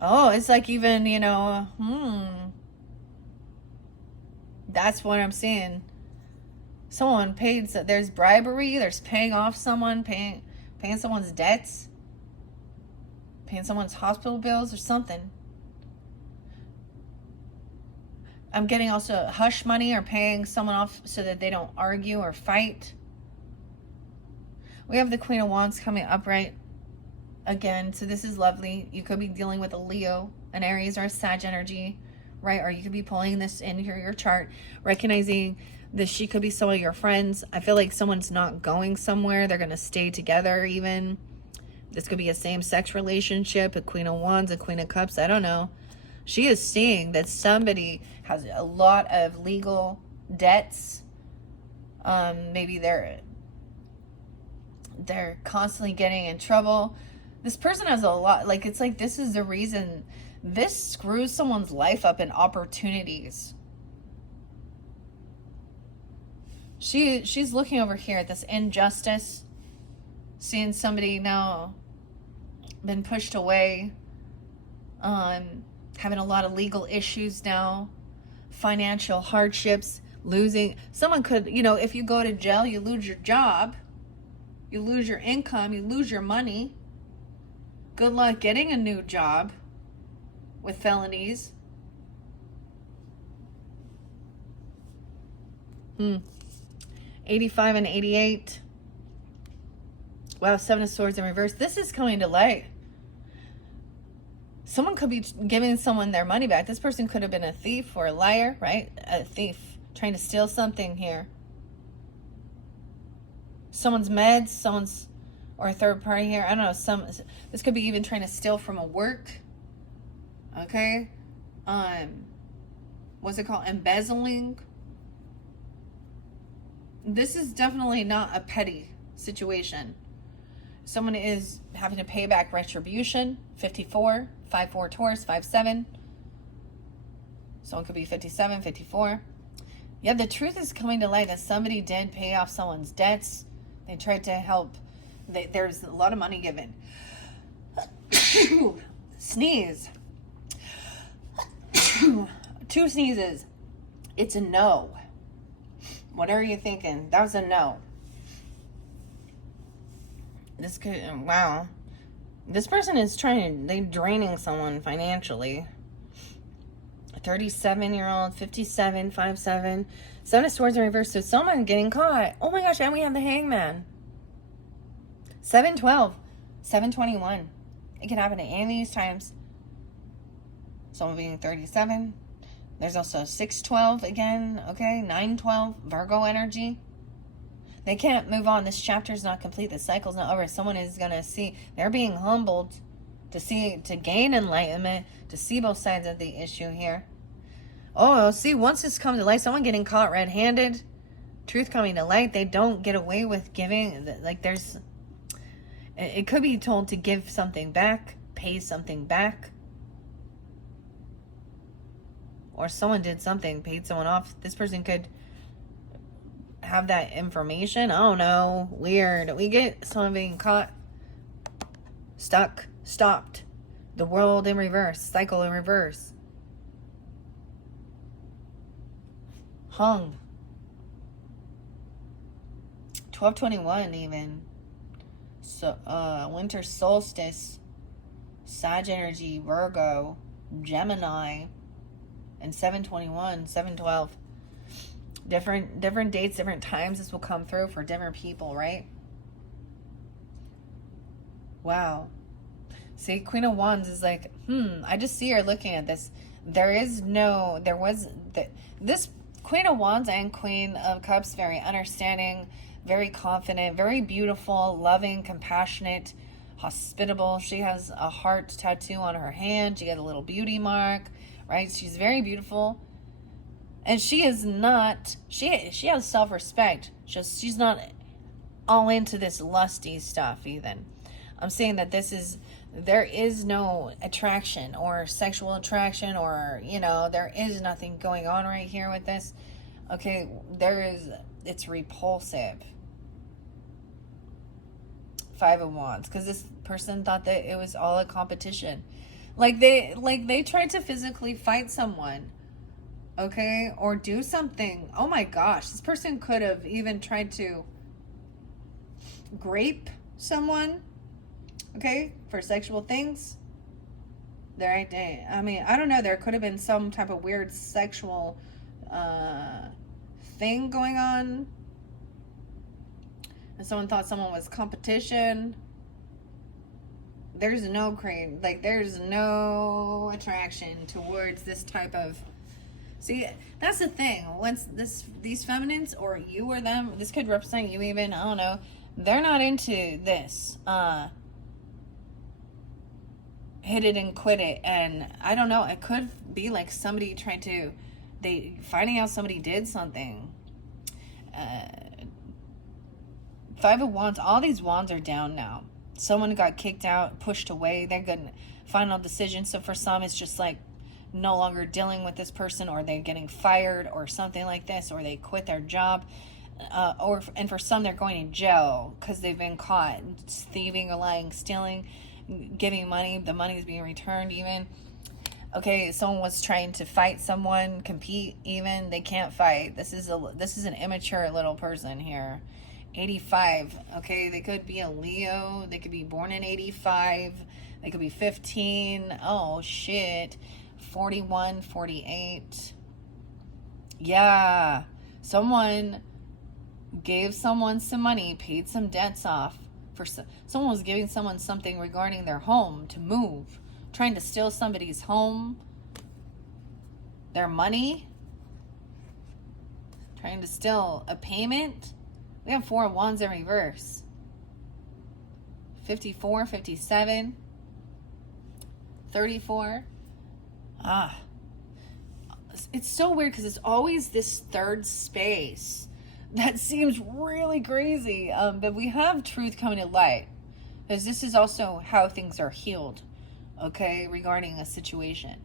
Oh, it's like even, that's what I'm seeing. Someone paid, there's bribery, there's paying off someone, paying someone's debts, paying someone's hospital bills or something. I'm getting also hush money or paying someone off so that they don't argue or fight. We have the Queen of Wands coming upright again, so this is lovely. You could be dealing with a Leo, an Aries, or a Sag energy, right? Or you could be pulling this into your chart, recognizing that she could be some of your friends. I feel like someone's not going somewhere. They're going to stay together even. This could be a same-sex relationship, a Queen of Wands, a Queen of Cups. I don't know. She is seeing that somebody has a lot of legal debts. Maybe they're constantly getting in trouble. This person has a lot, like, it's like this is the reason this screws someone's life up in opportunities. She's looking over here at this injustice, seeing somebody now been pushed away, having a lot of legal issues now, financial hardships, losing. Someone could, if you go to jail, you lose your job, you lose your income, you lose your money. Good luck getting a new job with felonies. 85 and 88. Wow, 7 of Swords in reverse. This is coming to light. Someone could be giving someone their money back. This person could have been a thief or a liar, right? A thief trying to steal something here. Someone's meds, or a third party here. I don't know. This could be even trying to steal from a work. Okay. What's it called? Embezzling. This is definitely not a petty situation. Someone is having to pay back retribution. 54, 5-4 Taurus, 5-7. Someone could be 57, 54. Yeah, the truth is coming to light that somebody did pay off someone's debts. They tried to help. There's a lot of money given. Sneeze. 2 sneezes. It's a no. Whatever you're thinking, that was a no. This could, wow. This person is they're draining someone financially. A 37-year-old, 57, 5-7. 7 of Swords in reverse, so someone getting caught. Oh my gosh, and we have the Hangman. 7-12, 7-21. It can happen at any of these times. Someone being 37. There's also 6-12 again, okay? 9-12, Virgo energy. They can't move on. This chapter's not complete. The cycle's not over. Someone is going to see. They're being humbled to gain enlightenment, to see both sides of the issue here. Oh, see, once this comes to light, someone getting caught red-handed, truth coming to light, they don't get away with giving. Like, it could be told to give something back, pay something back. Or someone did something, paid someone off. This person could have that information. I don't know. Weird. We get someone being caught, stuck, stopped. The world in reverse. Cycle in reverse. Hung. 12/21 even. So winter solstice. Sag energy, Virgo, Gemini. And 7/21, 7/12. Different dates, different times this will come through for different people, right? Wow. See, Queen of Wands is like, I just see her looking at this. This Queen of Wands and Queen of Cups, very understanding, very confident, very beautiful, loving, compassionate, hospitable. She has a heart tattoo on her hand. She got a little beauty mark, right? She's very beautiful. And she is not, she has self-respect. She's not all into this lusty stuff even. I'm saying that there is no attraction or sexual attraction or, there is nothing going on right here with this. Okay, it's repulsive. Five of Wands, because this person thought that it was all a competition. They tried to physically fight someone, okay, or do something. Oh my gosh, this person could have even tried to grape someone, okay, for sexual things. I mean, I don't know, there could have been some type of weird sexual thing going on, and someone thought someone was competition. There's no there's no attraction towards this type of. See, that's the thing. Once these feminines, or you or them, this could represent you even, I don't know, they're not into this. Hit it and quit it. And I don't know, it could be like somebody trying to, finding out somebody did something. Five of Wands, all these wands are down now. Someone got kicked out, pushed away. They're getting final decision. So for some, it's just like no longer dealing with this person, or they're getting fired or something like this, or they quit their job. And for some, they're going to jail because they've been caught thieving or lying, stealing, giving money. The money is being returned even. Okay, someone was trying to fight someone, compete even. They can't fight. This is an immature little person here. 85, okay, they could be a Leo, they could be born in 85, they could be 15, oh shit, 41, 48, yeah, someone gave someone some money, paid some debts off, someone was giving someone something regarding their home to move, trying to steal somebody's home, their money, trying to steal a payment. We have Four of Wands in reverse. 54, 57, 34. It's so weird because it's always this third space that seems really crazy. But we have truth coming to light, because this is also how things are healed, okay, regarding a situation.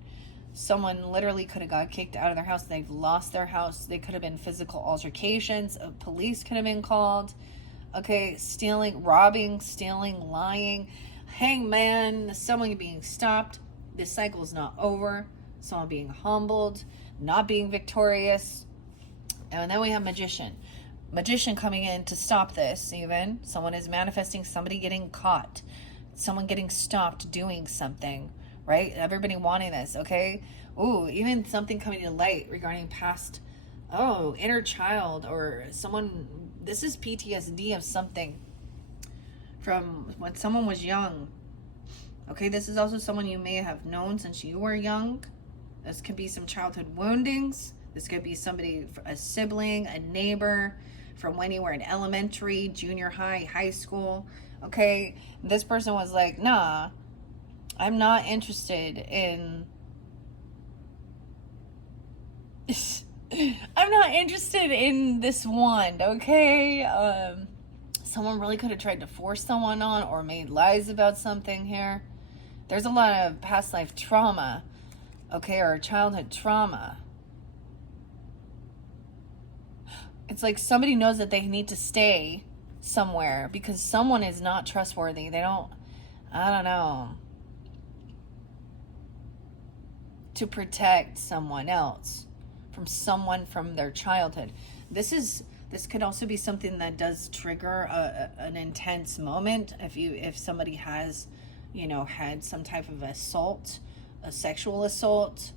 Someone literally could have got kicked out of their house. They've lost their house. They could have been physical altercations. Police could have been called. Okay, stealing, robbing, stealing, lying. Hangman, someone being stopped. This cycle is not over. Someone being humbled, not being victorious. And then we have Magician. Magician coming in to stop this even. Someone is manifesting somebody getting caught. Someone getting stopped doing something. Right? Everybody wanting this, okay? Ooh, even something coming to light regarding past, inner child, or someone, this is PTSD of something from when someone was young. Okay, this is also someone you may have known since you were young. This could be some childhood woundings. This could be somebody, a sibling, a neighbor, from when you were in elementary, junior high, high school. Okay, this person was like, nah, I'm not interested in I'm not interested in this wand, okay? Someone really could have tried to force someone on, or made lies about something here. There's a lot of past life trauma, okay, or childhood trauma. It's like somebody knows that they need to stay somewhere because someone is not trustworthy. I don't know, to protect someone else from their childhood. This could also be something that does trigger an intense moment if somebody has, had some type of assault, a sexual assault,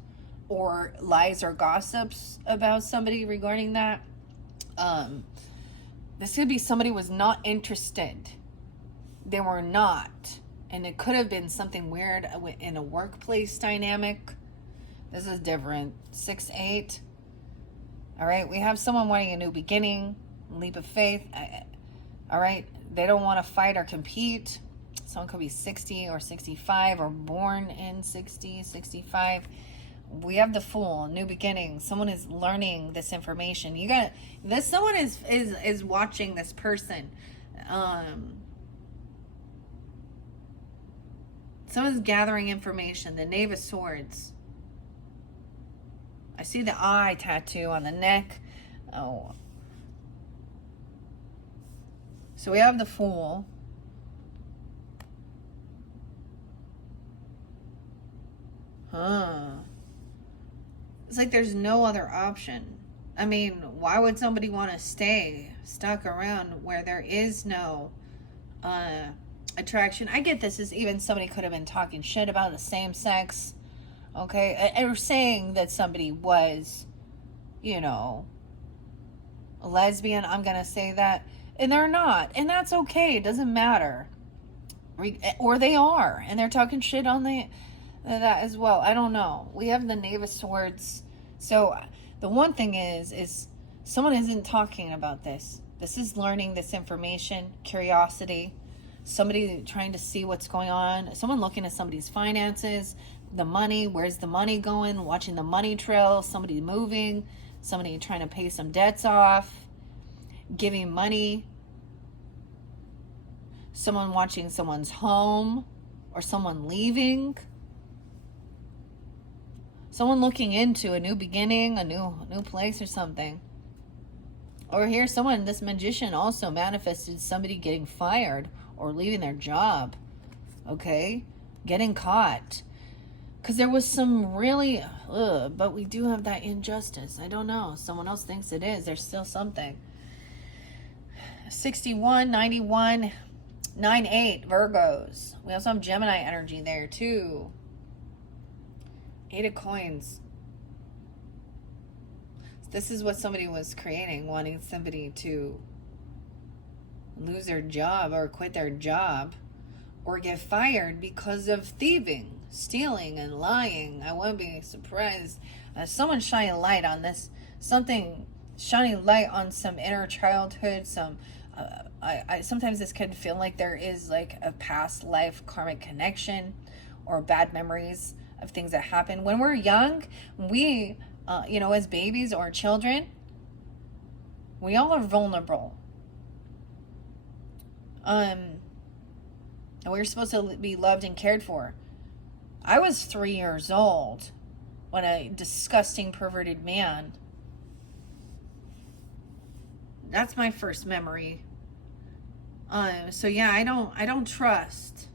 or lies or gossips about somebody regarding that. This could be somebody was not interested. They were not. And it could have been something weird in a workplace dynamic. This is different. 6-8. All right. We have someone wanting a new beginning, leap of faith. All right. They don't want to fight or compete. Someone could be 60 or 65 or born in 60, 65. We have the Fool, new beginning. Someone is learning this information. Someone is watching this person. Someone's gathering information. The Knave of Swords. I see the eye tattoo on the neck. Oh. So we have the Fool. It's like there's no other option. I mean, why would somebody want to stay stuck around where there is no attraction? I get this is even somebody could have been talking shit about the same sex, okay? Or saying that somebody was, you know, a lesbian. I'm going to say that. And they're not. And that's okay. It doesn't matter. Or they are. And they're talking shit on that as well. I don't know. We have the Knave of Swords. So the one thing is someone isn't talking about this. This is learning this information, curiosity, somebody trying to see what's going on, someone looking at somebody's finances, the money, where's the money going, watching the money trail, somebody moving, somebody trying to pay some debts off, giving money, someone watching someone's home or someone leaving. Someone looking into a new beginning, a new place or something. Or here, this magician also manifested somebody getting fired or leaving their job. Okay? Getting caught. Because there was some really, but we do have that injustice. I don't know. Someone else thinks it is. There's still something. 61, 91, 98, Virgos. We also have Gemini energy there too. 8 of Coins. This is what somebody was creating, wanting somebody to lose their job or quit their job or get fired because of thieving, stealing, and lying. I wouldn't be surprised. Someone shining light on this. Something shining light on some inner childhood. I sometimes this can feel like there is like a past life karmic connection or bad memories of things that happen when we're young. We as babies or children, we all are vulnerable, and we're supposed to be loved and cared for. I was 3 years old when a disgusting perverted man, that's my first memory. So yeah, I don't trust.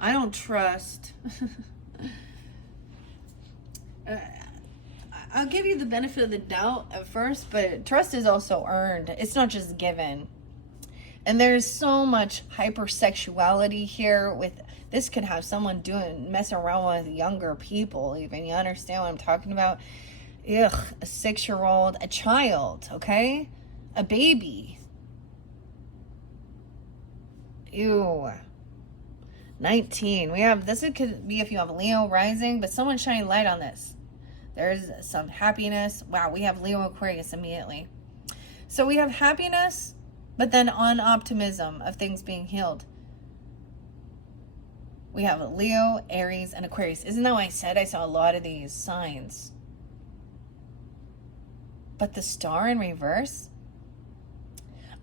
I'll give you the benefit of the doubt at first, but trust is also earned. It's not just given. And there's so much hypersexuality here. With this could have someone messing around with younger people even. You understand what I'm talking about? Ugh, a 6-year-old, a child, okay? A baby. Ew. 19. We have, this could be if you have Leo rising, but someone's shining light on this. There's some happiness. Wow, we have Leo Aquarius immediately. So we have happiness, but then on optimism of things being healed. We have Leo, Aries, and Aquarius. Isn't that what I said? I saw a lot of these signs. But the star in reverse,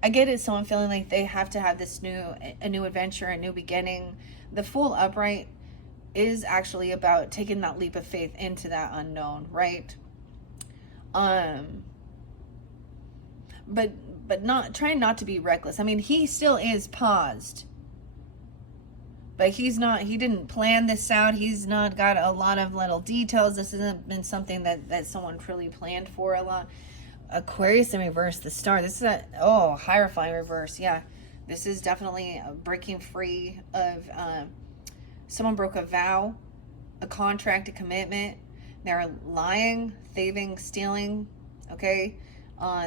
I get it. Someone feeling like they have to have a new adventure, a new beginning. The Fool upright is actually about taking that leap of faith into that unknown, right? But trying not to be reckless. I mean, he still is paused, but he didn't plan this out. He's not got a lot of little details. This hasn't been something that someone truly planned for a lot. Aquarius in reverse, the star. This is Hierophant reverse. Yeah, this is definitely breaking free of someone broke a vow, a contract, a commitment. They're lying, thieving, stealing. Okay,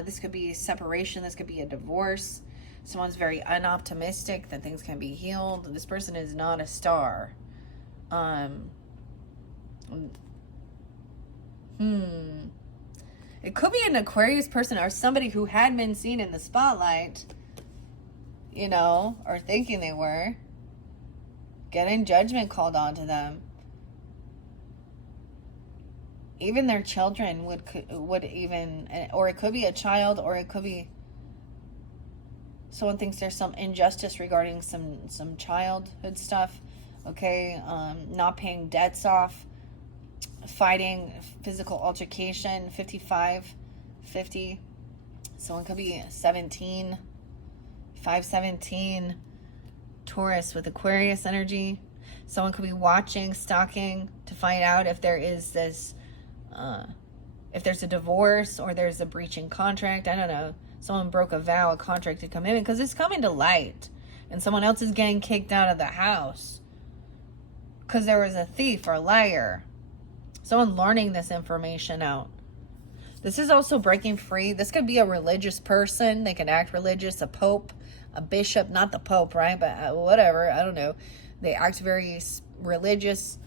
this could be separation. This could be a divorce. Someone's very unoptimistic that things can be healed. This person is not a star. It could be an Aquarius person or somebody who had been seen in the spotlight, or thinking they were, getting judgment called onto them. Even their children would even, or it could be a child, or it could be someone thinks there's some injustice regarding some childhood stuff. Okay, not paying debts off, fighting, physical altercation. 55, 50. Someone could be 17, 517. Taurus with Aquarius energy. Someone could be watching, stalking to find out if there is this, if there's a divorce or there's a breaching contract. I don't know. Someone broke a vow, a contract, a commitment, because it's coming to light. And someone else is getting kicked out of the house because there was a thief or a liar. Someone learning this information out. This is also breaking free. This could be a religious person. They can act religious, a pope, a bishop, not the pope, right? But whatever, I don't know. They act very religious,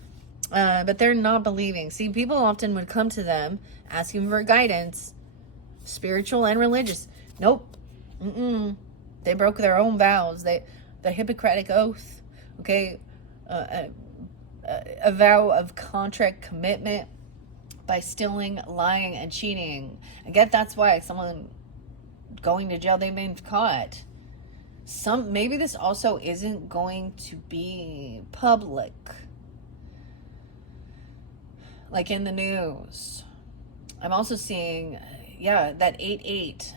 but they're not believing. See, people often would come to them asking for guidance, spiritual and religious. Nope. They broke their own vows. The Hippocratic oath, okay? A vow of contract commitment by stealing, lying, and cheating. I get that's why someone going to jail, they've been caught. Maybe this also isn't going to be public, like in the news. I'm also seeing, that 8-8,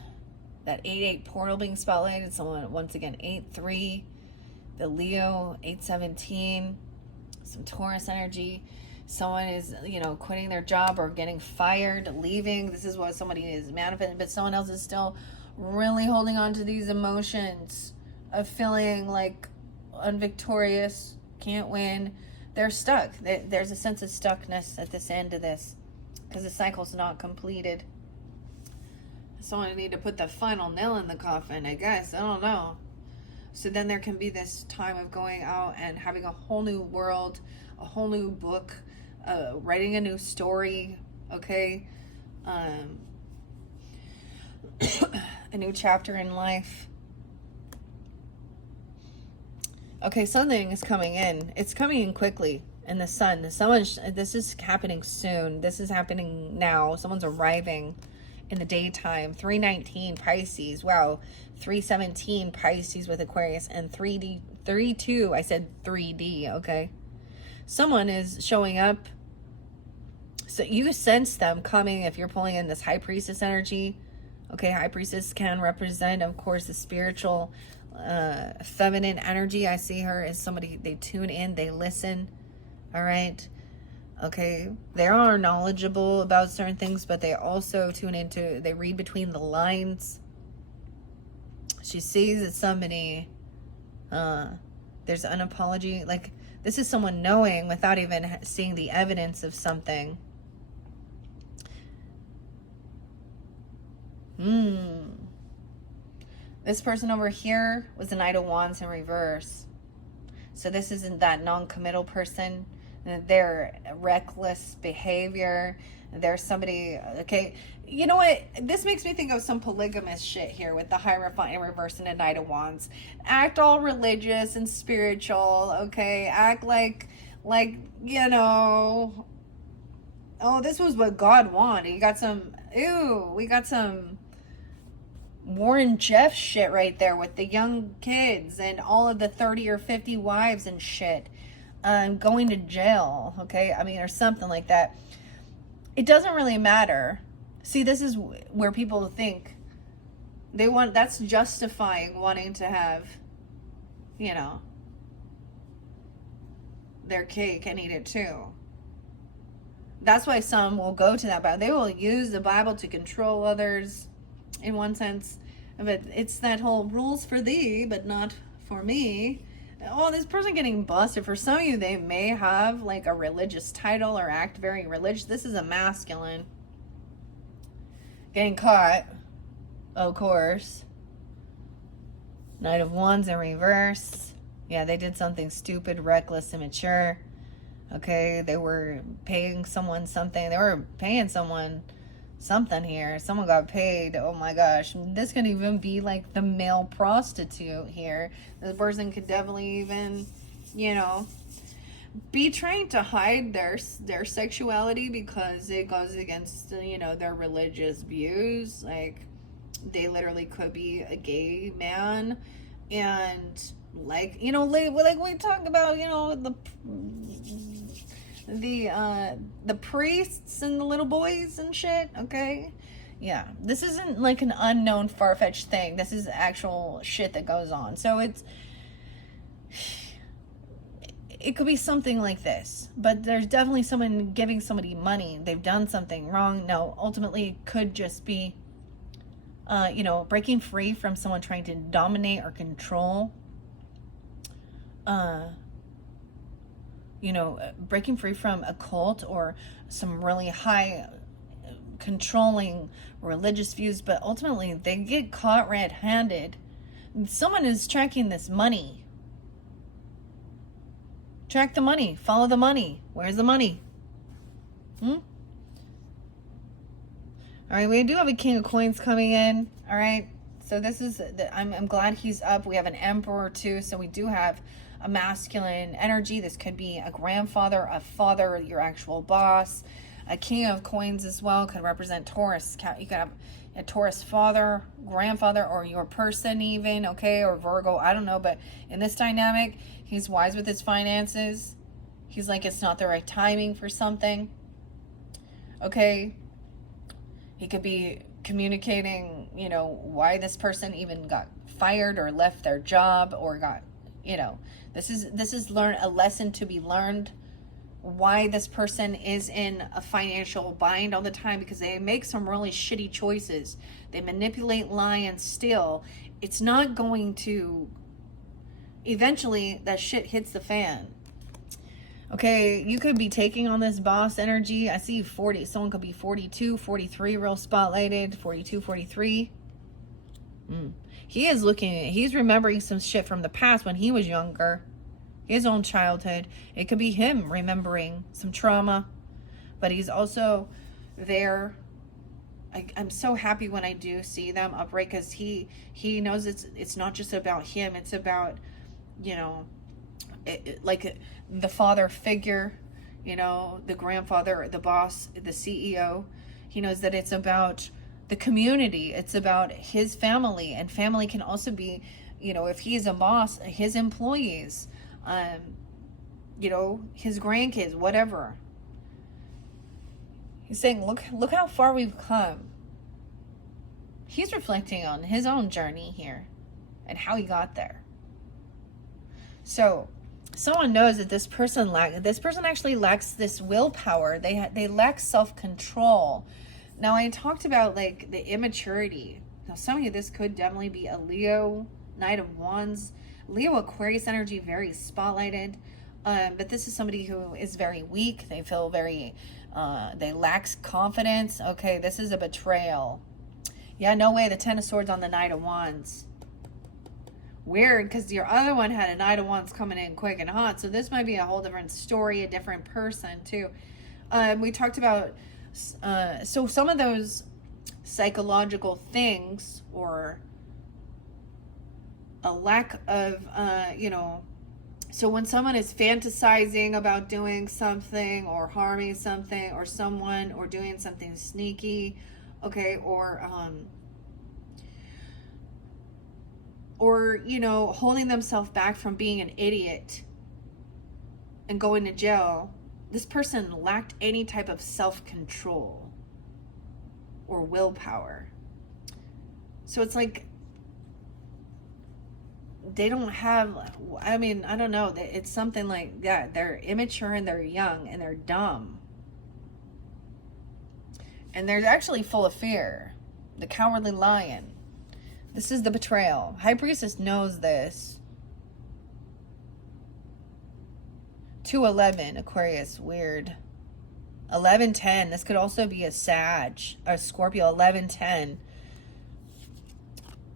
that 8-8 portal being spotlighted. Someone, once again, 8-3, the Leo, 8-17, some Taurus energy. Someone is, quitting their job or getting fired, leaving. This is what somebody is manifesting, but someone else is still really holding on to these emotions of feeling like unvictorious, can't win. They're stuck. There's a sense of stuckness at this end of this because the cycle's not completed. Someone need to put the final nail in the coffin, I guess. I don't know. So then there can be this time of going out and having a whole new world, a whole new book, writing a new story, okay? A new chapter in life. Okay, something is coming in. It's coming in quickly. And the sun. This is happening soon. This is happening now. Someone's arriving in the daytime. 319 Pisces. Wow. 317 Pisces with Aquarius. And 3-2. I said 3D, okay? Someone is showing up. So you sense them coming if you're pulling in this High Priestess energy. Okay, High Priestess can represent, of course, the spiritual feminine energy. I see her as somebody, they tune in, they listen. All right. Okay. They are knowledgeable about certain things, but they also tune into, they read between the lines. She sees that somebody, there's an apology. Like, this is someone knowing without even seeing the evidence of something. This person over here was the Knight of Wands in reverse. So this isn't that non-committal person. They're reckless behavior. There's somebody, okay. You know what? This makes me think of some polygamous shit here with the Hierophant in reverse and a Knight of Wands. Act all religious and spiritual, okay? Act like, oh, this was what God wanted. You got some, we got some Warren Jeff shit right there with the young kids and all of the 30 or 50 wives and shit going to jail, okay? I mean, or something like that. It doesn't really matter. See, this is where people think that's justifying wanting to have, their cake and eat it too. That's why some will go to that, but they will use the Bible to control others in one sense. But it's that whole rules for thee, but not for me. Oh, this person getting busted. For some of you, they may have like a religious title or act very religious. This is a masculine. Getting caught, of course. Knight of Wands in reverse. Yeah, they did something stupid, reckless, immature. Okay, they were paying someone something. They were paying someone something here. Someone got paid. Oh my gosh. This could even be like the male prostitute here. This person could definitely even, be trying to hide their sexuality because it goes against, their religious views. Like, they literally could be a gay man. And like we talk about, the priests and the little boys and shit, okay? Yeah, this isn't like an unknown far-fetched thing. This is actual shit that goes on. So it could be something like this, but there's definitely someone giving somebody money. They've done something wrong. No, ultimately it could just be, breaking free from someone trying to dominate or control. Breaking free from a cult or some really high controlling religious views, but ultimately they get caught red-handed. Someone is tracking this money. Track the money. Follow the money. Where's the money? All right, we do have a King of Coins coming in. All right, so this is, I'm glad he's up. We have an Emperor too, so we do have a masculine energy. This could be a grandfather, a father, your actual boss. A King of Coins as well could represent Taurus. You could have a Taurus father, grandfather, or your person even, okay, or Virgo, I don't know. But in this dynamic, he's wise with his finances. He's like, it's not the right timing for something, okay. He could be communicating, why this person even got fired or left their job or got, this is a lesson to be learned. Why this person is in a financial bind all the time, because they make some really shitty choices. They manipulate, lie, and steal. It's not going to, eventually that shit hits the fan. Okay, you could be taking on this boss energy. I see 40. Someone could be 42, 43, real spotlighted. 42, 43. He's remembering some shit from the past when he was younger. His own childhood. It could be him remembering some trauma. But he's also there. I'm so happy when I do see them upright, because he knows it's not just about him. It's about, like the father figure, the grandfather, the boss, the CEO. He knows that it's about the community. It's about his family. And family can also be, if he's a boss, his employees, his grandkids, whatever. He's saying, look how far we've come. He's reflecting on his own journey here and how he got there. So someone knows that this person actually lacks this willpower. They lack self-control. Now, I talked about like the immaturity. Now, some of you, this could definitely be a Leo, Knight of Wands, Leo, Aquarius energy, very spotlighted. But this is somebody who is very weak. They feel very, they lack confidence. Okay, this is a betrayal. Yeah, no way. The Ten of Swords on the Knight of Wands. Weird, because your other one had a Knight of Wands coming in quick and hot. So this might be a whole different story, a different person too. We talked about, so some of those psychological things, or a lack of, so when someone is fantasizing about doing something or harming something or someone or doing something sneaky, okay, or holding themselves back from being an idiot and going to jail, this person lacked any type of self-control or willpower. So it's like they don't have, I don't know, it's something like that. They're immature and they're young and they're dumb. And they're actually full of fear. The Cowardly Lion. This is the betrayal. High Priestess knows this. 211, Aquarius, weird. 1110, this could also be a Sag, or Scorpio, 1110.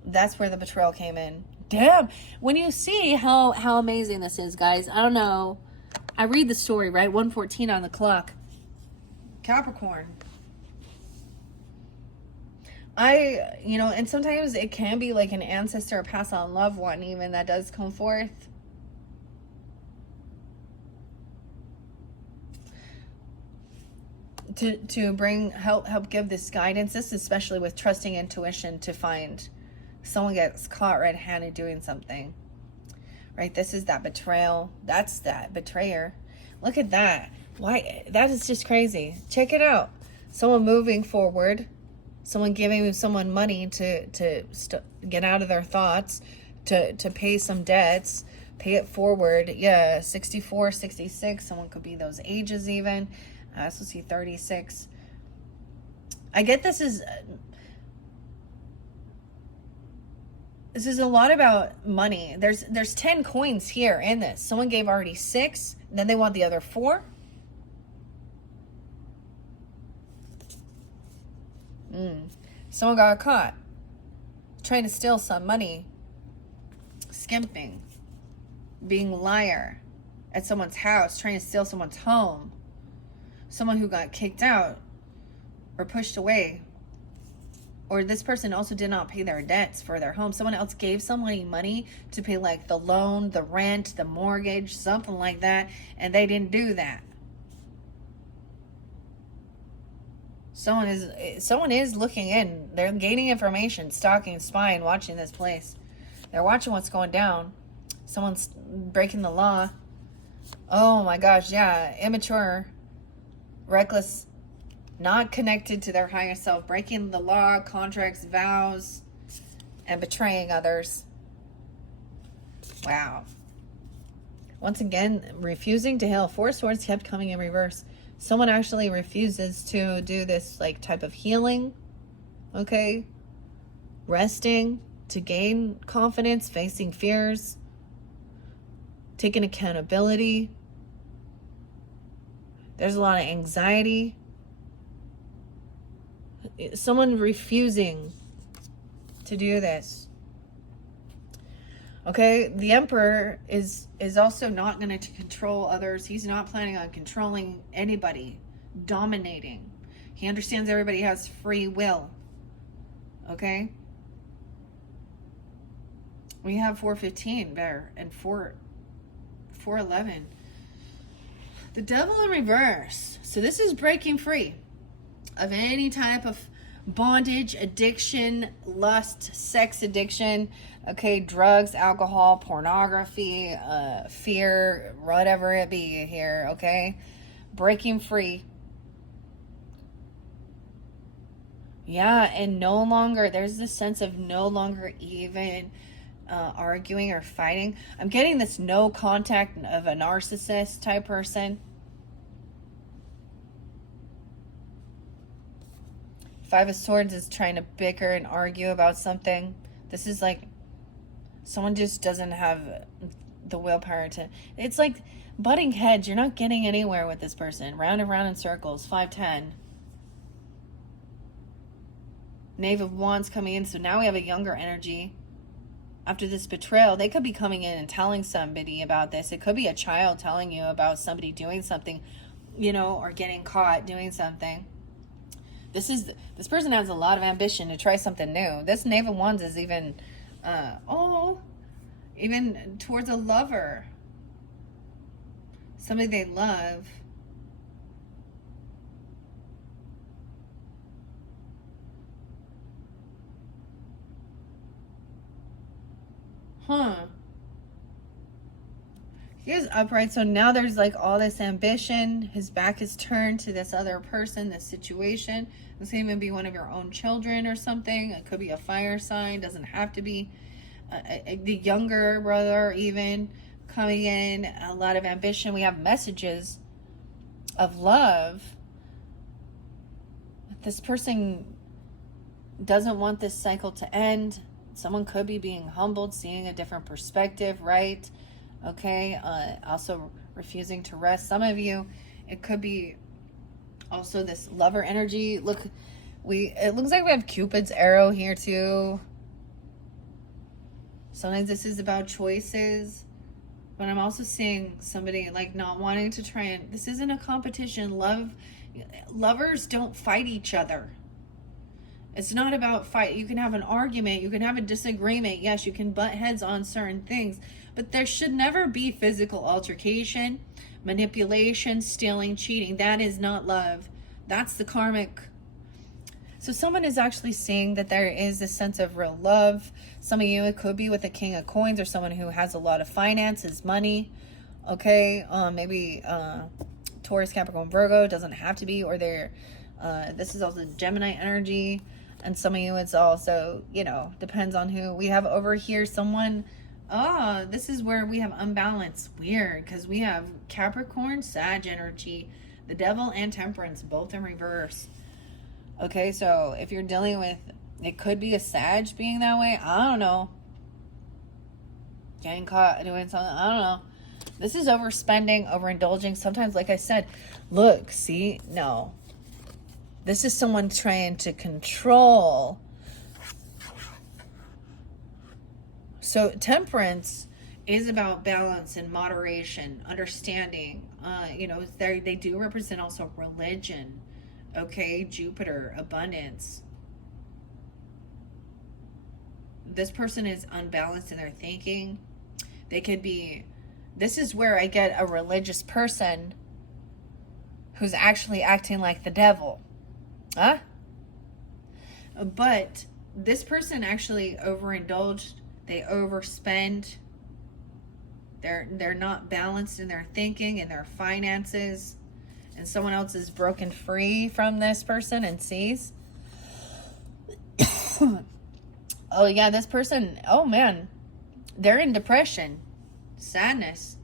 That's where the betrayal came in. Damn, when you see how amazing this is, guys, I don't know. I read the story, right? 1:14 on the clock. Capricorn. And sometimes it can be like an ancestor or pass on loved one even that does come forth. To bring help give this guidance. This is especially with trusting intuition to find someone gets caught red-handed doing something. Right? This is that betrayal. That's that betrayer. Look at that. Why? That is just crazy. Check it out. Someone moving forward. Someone giving someone money to get out of their thoughts, to pay some debts, Pay it forward. Yeah, 64, 66. Someone could be those ages even. I also see 36. I get this is a lot about money. There's 10 coins here in this. Someone gave already 6, then they want the other 4. Someone got caught trying to steal some money, skimping, being liar at someone's house, trying to steal someone's home. Someone who got kicked out or pushed away. Or this person also did not pay their debts for their home. Someone else gave somebody money to pay like the loan, the rent, the mortgage, something like that, and they didn't do that. Someone is looking in. They're gaining information, stalking, spying, watching this place. They're watching what's going down. Someone's breaking the law. Oh my gosh, yeah. Immature, reckless, not connected to their higher self, breaking the law, contracts, vows, and betraying others. Wow. Once again, refusing to heal. 4 swords kept coming in reverse. Someone actually refuses to do this like type of healing. Okay? Resting to gain confidence, facing fears, taking accountability. There's a lot of anxiety. Someone refusing to do this. Okay, the Emperor is also not going to control others. He's not planning on controlling anybody, dominating. He understands everybody has free will. Okay? We have 415 there and 411. The Devil in reverse. So this is breaking free of any type of bondage, addiction, lust, sex addiction, okay, drugs, alcohol, pornography, fear, whatever it be here, okay? Breaking free. Yeah, and no longer, there's this sense of no longer even arguing or fighting. I'm getting this no contact of a narcissist type person. 5 of Swords is trying to bicker and argue about something. This is like someone just doesn't have the willpower to... It's like butting heads. You're not getting anywhere with this person. Round and round in circles. 510. Knave of Wands coming in. So now we have a younger energy. After this betrayal, they could be coming in and telling somebody about this. It could be a child telling you about somebody doing something, you know, or getting caught doing something. This person has a lot of ambition to try something new. This Knave of Wands is even, even towards a lover. Somebody they love. He is upright, so now there's like all this ambition. His back is turned to this other person, this situation. This can even be one of your own children or something. It could be a fire sign. Doesn't have to be the younger brother even coming in. A lot of ambition. We have messages of love. This person doesn't want this cycle to end. Someone could be being humbled, seeing a different perspective, right? Okay, also refusing to rest. Some of you, it could be also this lover energy. Look, it looks like we have Cupid's arrow here too. Sometimes this is about choices, but I'm also seeing somebody like not wanting to try and, this isn't a competition. Lovers don't fight each other. It's not about fight. You can have an argument. You can have a disagreement. Yes, you can butt heads on certain things. But there should never be physical altercation, manipulation, stealing, cheating. That is not love. That's the karmic. So someone is actually seeing that there is this sense of real love. Some of you, it could be with the King of Coins or someone who has a lot of finances, money. Okay, maybe Taurus, Capricorn, Virgo. Doesn't have to be. Or they're, this is also Gemini energy. And some of you, it's also, you know, depends on who. We have over here someone Oh, this is where we have unbalance. Weird, because we have Capricorn, Sag energy, the Devil, and Temperance, both in reverse. Okay, so if you're dealing with, it could be a Sag being that way. I don't know. Getting caught doing something. I don't know. This is overspending, overindulging. Sometimes, like I said, look, see, no. This is someone trying to control. So Temperance is about balance and moderation, understanding. They do represent also religion. Okay, Jupiter, abundance. This person is unbalanced in their thinking. They could be, this is where I get a religious person who's actually acting like the devil. Huh? But this person actually overindulged. They overspend. They're not balanced in their thinking and their finances. And someone else is broken free from this person and sees. Oh yeah, this person, oh man, they're in depression, sadness.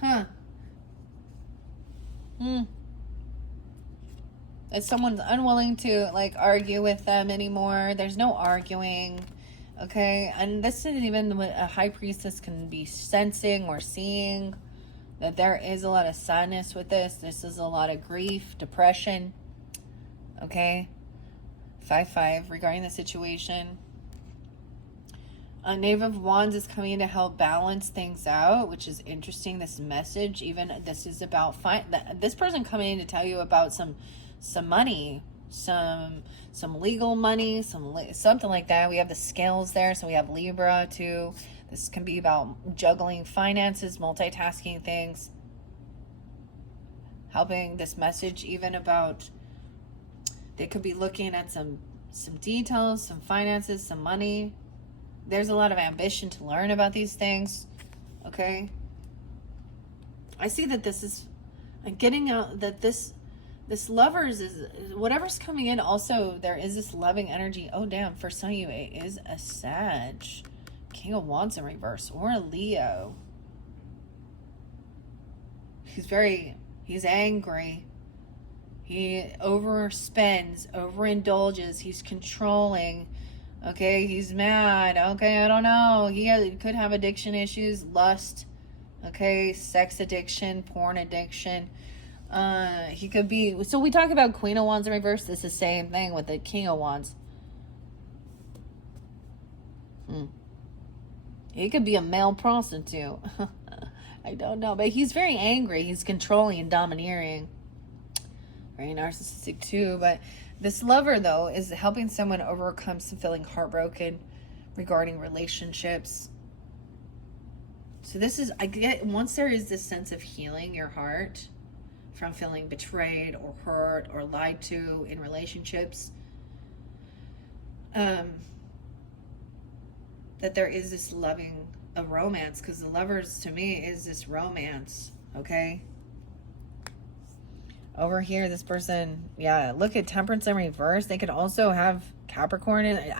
Huh. If someone's unwilling to like argue with them anymore, there's no arguing. Okay, and this isn't even what a high priestess can be sensing or seeing, that there is a lot of sadness with this. This is a lot of grief, depression. Okay, 5-5 regarding the situation. A Knave of Wands is coming in to help balance things out, which is interesting. This message, even this is about this person coming in to tell you about some money, some legal money, something like that. We have the scales there, so we have Libra too. This can be about juggling finances, multitasking things, helping this message even about, they could be looking at some details, some finances, some money. There's a lot of ambition to learn about these things. Okay, I see that this is getting out, that this lovers is whatever's coming in. Also, there is this loving energy. Oh damn, for some of you it is a Sag, King of Wands in reverse, or a Leo. He's angry. He overspends, overindulges. He's controlling. Okay, he's mad. Okay, I don't know. He could have addiction issues, lust. Okay, sex addiction, porn addiction. He could be, so we talk about Queen of Wands in reverse. It's the same thing with the King of Wands. He could be a male prostitute. I don't know, but he's very angry. He's controlling and domineering. Very narcissistic too. But this lover, though, is helping someone overcome some feeling heartbroken regarding relationships. So this is, I get, once there is this sense of healing your heart from feeling betrayed or hurt or lied to in relationships, that there is this loving, a romance, because the lovers to me is this romance. Okay, over here this person, yeah, look at Temperance in reverse. They could also have Capricorn in.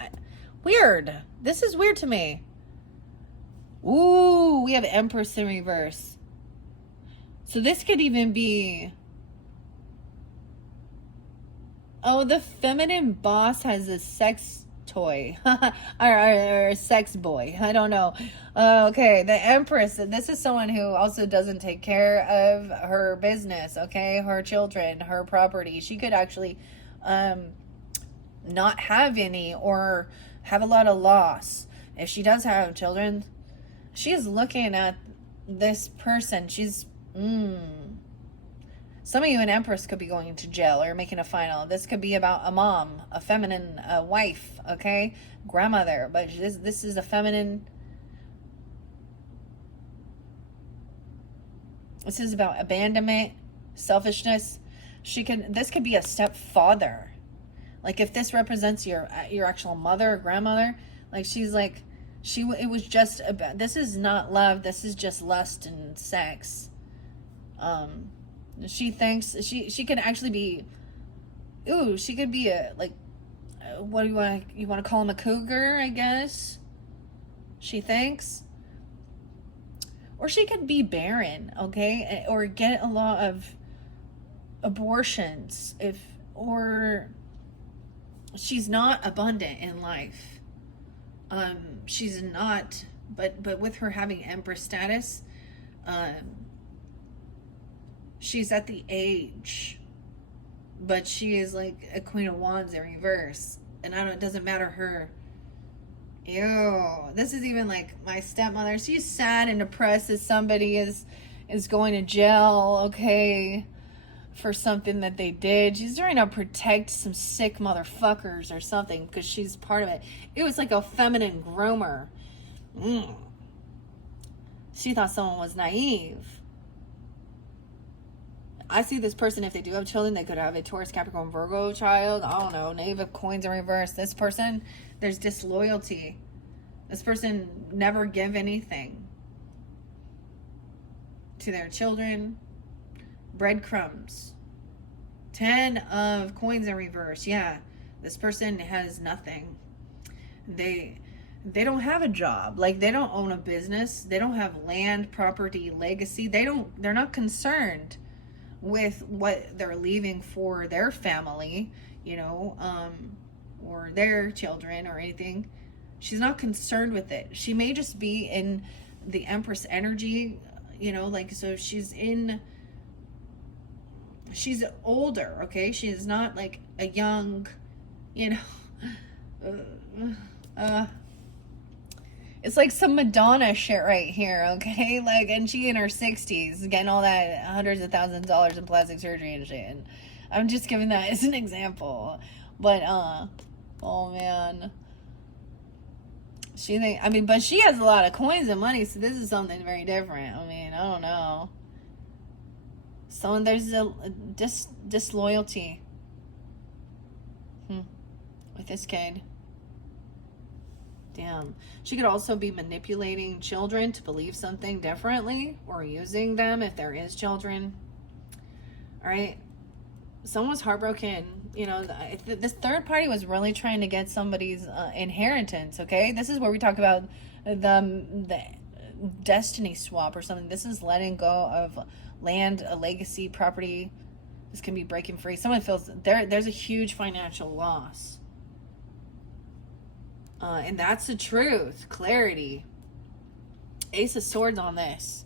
Weird, this is weird to me. Ooh, we have Empress in reverse. So this could even be, oh, the feminine boss has a sex toy or sex boy. I don't know. Okay, the Empress. This is someone who also doesn't take care of her business. Okay, her children, her property. She could actually not have any or have a lot of loss. If she does have children, she is looking at this person. She's some of you in Empress could be going to jail or making a final. This could be about a mom, a feminine wife, okay? Grandmother. But this is a feminine. This is about abandonment, selfishness. This could be a stepfather. Like if this represents your actual mother or grandmother, like she's like, it was just about, this is not love. This is just lust and sex. She thinks she can actually be ooh, she could be a, like, what do you want to call him, a cougar, I guess? She thinks. Or she could be barren, okay? Or get a lot of abortions, or she's not abundant in life. She's not, but with her having Empress status, she's at the age, but she is like a Queen of Wands in reverse. And it doesn't matter her. Ew. This is even like my stepmother. She's sad and depressed as somebody is going to jail, okay, for something that they did. She's trying to protect some sick motherfuckers or something because she's part of it. It was like a feminine groomer. She thought someone was naive. I see this person, if they do have children, they could have a Taurus, Capricorn, Virgo child. I don't know. Knave of Coins in reverse. This person, there's disloyalty. This person never give anything to their children. Breadcrumbs. 10 of Coins in reverse. Yeah. This person has nothing. They don't have a job. Like, they don't own a business. They don't have land, property, legacy. They're not concerned with what they're leaving for their family, or their children or anything. She's not concerned with it. She may just be in the Empress energy, so she's older, okay? She is not like a young, it's like some Madonna shit right here, okay? Like, and she in her 60s, getting all that hundreds of thousands of dollars in plastic surgery and shit. And I'm just giving that as an example. But, oh man. But she has a lot of coins and money, so this is something very different. I don't know. So there's a disloyalty with this kid. Damn. She could also be manipulating children to believe something differently, or using them if there is children. All right. Someone was heartbroken. This third party was really trying to get somebody's inheritance, okay? This is where we talk about the destiny swap or something. This is letting go of land, a legacy, property. This can be breaking free. Someone feels there's a huge financial loss. And that's the truth. Clarity. Ace of Swords on this.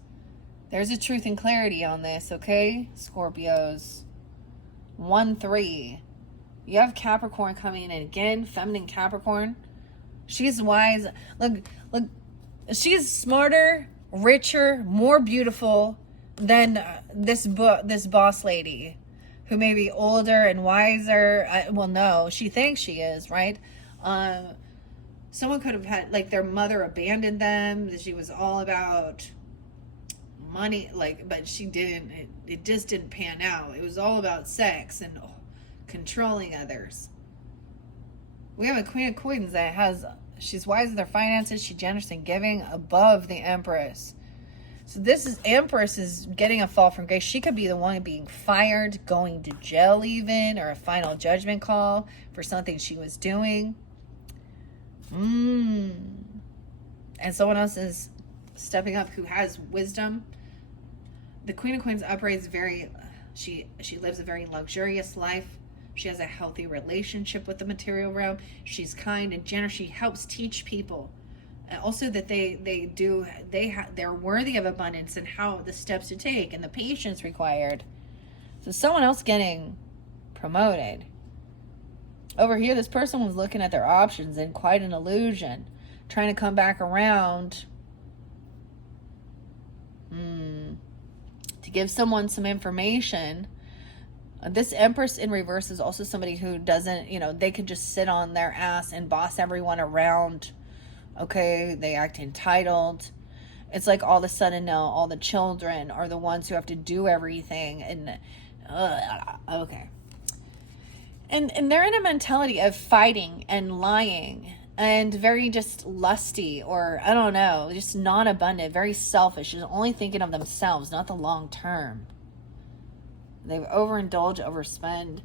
There's a truth and clarity on this, okay? Scorpios. 1-3. You have Capricorn coming in again. Feminine Capricorn. She's wise. Look. She's smarter, richer, more beautiful than this boss lady, who may be older and wiser. No, she thinks she is, right? Someone could have had, like, their mother abandoned them. She was all about money, but she didn't. It just didn't pan out. It was all about sex and controlling others. We have a Queen of Coins that she's wise in their finances. She's generous in giving, above the Empress. So Empress is getting a fall from grace. She could be the one being fired, going to jail even, or a final judgment call for something she was doing. And someone else is stepping up who has wisdom. The Queen of Coins operates she lives a very luxurious life. She has a healthy relationship with the material realm. She's kind and generous. She helps teach people. Also that they're worthy of abundance and how the steps to take and the patience required. So someone else getting promoted. Over here, this person was looking at their options in quite an illusion, trying to come back around to give someone some information. This Empress in reverse is also somebody who doesn't, they could just sit on their ass and boss everyone around. Okay, they act entitled. It's like all of a sudden now all the children are the ones who have to do everything. And okay. And they're in a mentality of fighting and lying and very just lusty, or I don't know, just non-abundant, very selfish, just only thinking of themselves, not the long term. They overindulge, overspend.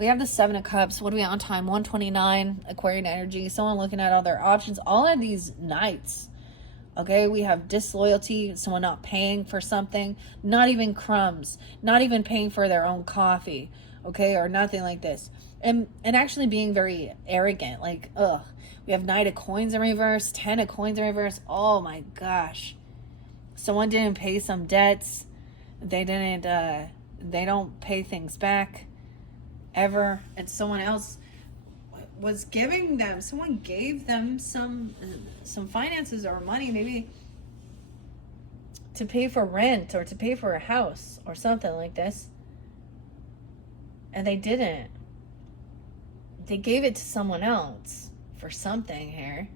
We have the Seven of Cups. What are we on time? 129, Aquarian energy. Someone looking at all their options. All of these knights. Okay, we have disloyalty, someone not paying for something, not even crumbs, not even paying for their own coffee, okay, or nothing like this. And actually being very arrogant, like, ugh. We have Knight of Coins in reverse, 10 of Coins in reverse. Oh my gosh. Someone didn't pay some debts. They don't pay things back ever. And someone else was giving them, someone gave them some finances or money, maybe to pay for rent or to pay for a house or something like this, and they didn't. They gave it to someone else for something here,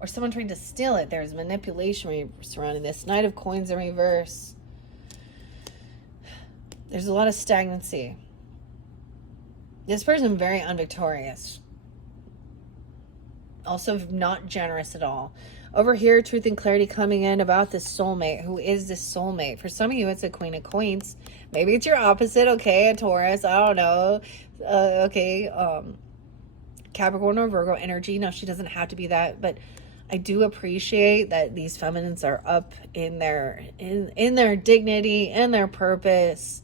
or someone tried to steal it. There's manipulation surrounding this. Knight of Coins in reverse. There's a lot of stagnancy. This person very unvictorious. Also not generous at all. Over here, truth and clarity coming in about this soulmate. Who is this soulmate? For some of you, it's a Queen of Coins. Maybe it's your opposite, okay? A Taurus, I don't know. Capricorn or Virgo energy. No, she doesn't have to be that, but I do appreciate that these feminines are up in their dignity and their purpose.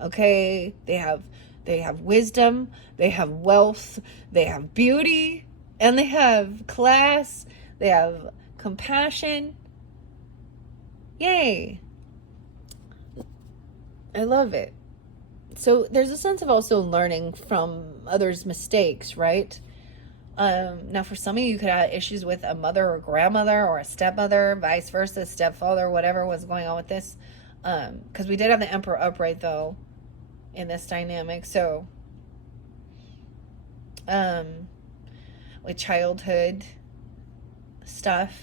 Okay? They have wisdom, they have wealth, they have beauty, and they have class, they have compassion. Yay. I love it. So there's a sense of also learning from others' mistakes, right? Now for some of you, you could have issues with a mother or grandmother or a stepmother, vice versa, stepfather, whatever was going on with this. Because we did have the Emperor upright, though, in this dynamic. So with childhood stuff,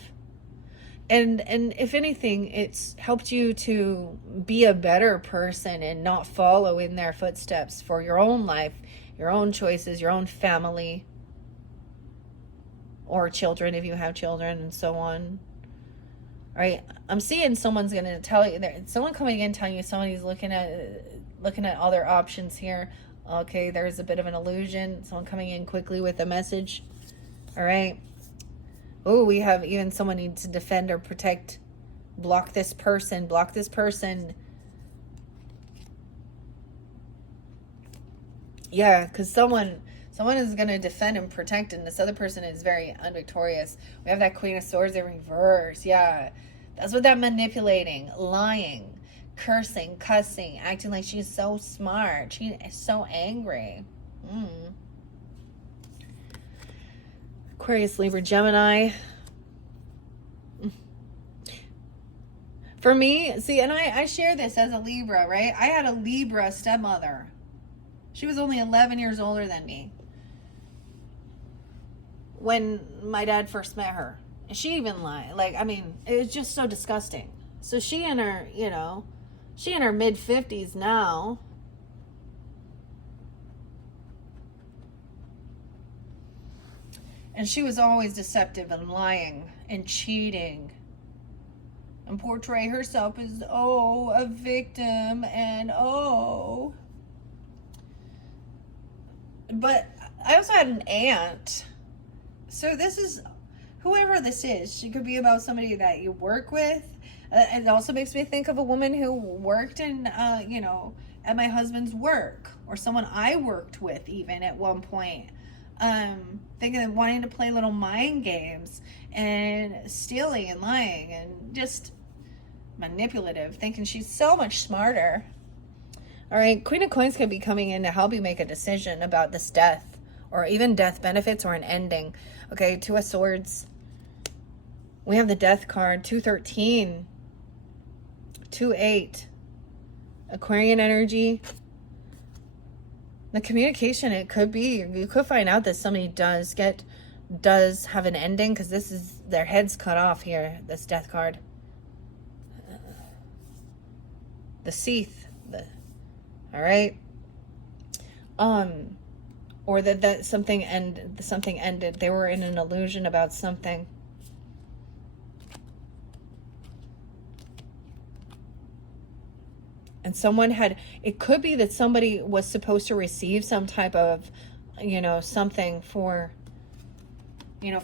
and if anything, it's helped you to be a better person and not follow in their footsteps for your own life, your own choices, your own family, or children if you have children, and so on. All right, I'm seeing someone's going to tell you, someone coming in telling you somebody's looking at all their options here. Okay, there's a bit of an illusion. Someone coming in quickly with a message. All right. Oh, we have even someone needs to defend or protect. Block this person. Block this person. Yeah, because someone is going to defend and protect, and this other person is very unvictorious. We have that Queen of Swords in reverse. Yeah, that's what that manipulating, lying, cursing, cussing, acting like she's so smart. She is so angry. Aquarius, Libra, Gemini. For me, see, and I share this as a Libra, right? I had a Libra stepmother. She was only 11 years older than me when my dad first met her. And she even lied. Like, I mean, it was just so disgusting. So she in her, she in her mid-50s now. And she was always deceptive and lying and cheating and portray herself as, a victim and, But I also had an aunt. So this is, whoever this is, she could be about somebody that you work with. It also makes me think of a woman who worked in, at my husband's work, or someone I worked with even at one point. Thinking of wanting to play little mind games and stealing and lying and just manipulative, thinking she's so much smarter. All right, Queen of Coins could be coming in to help you make a decision about this death, or even death benefits or an ending. Okay, Two of Swords. We have the Death card, 213, 2-8, Aquarian energy. The communication, it could be, you could find out that somebody does have an ending, because this is, their head's cut off here, this Death card. The Seath. All right. Or that something ended. They were in an illusion about something. And someone had, it could be that somebody was supposed to receive some type of, something for,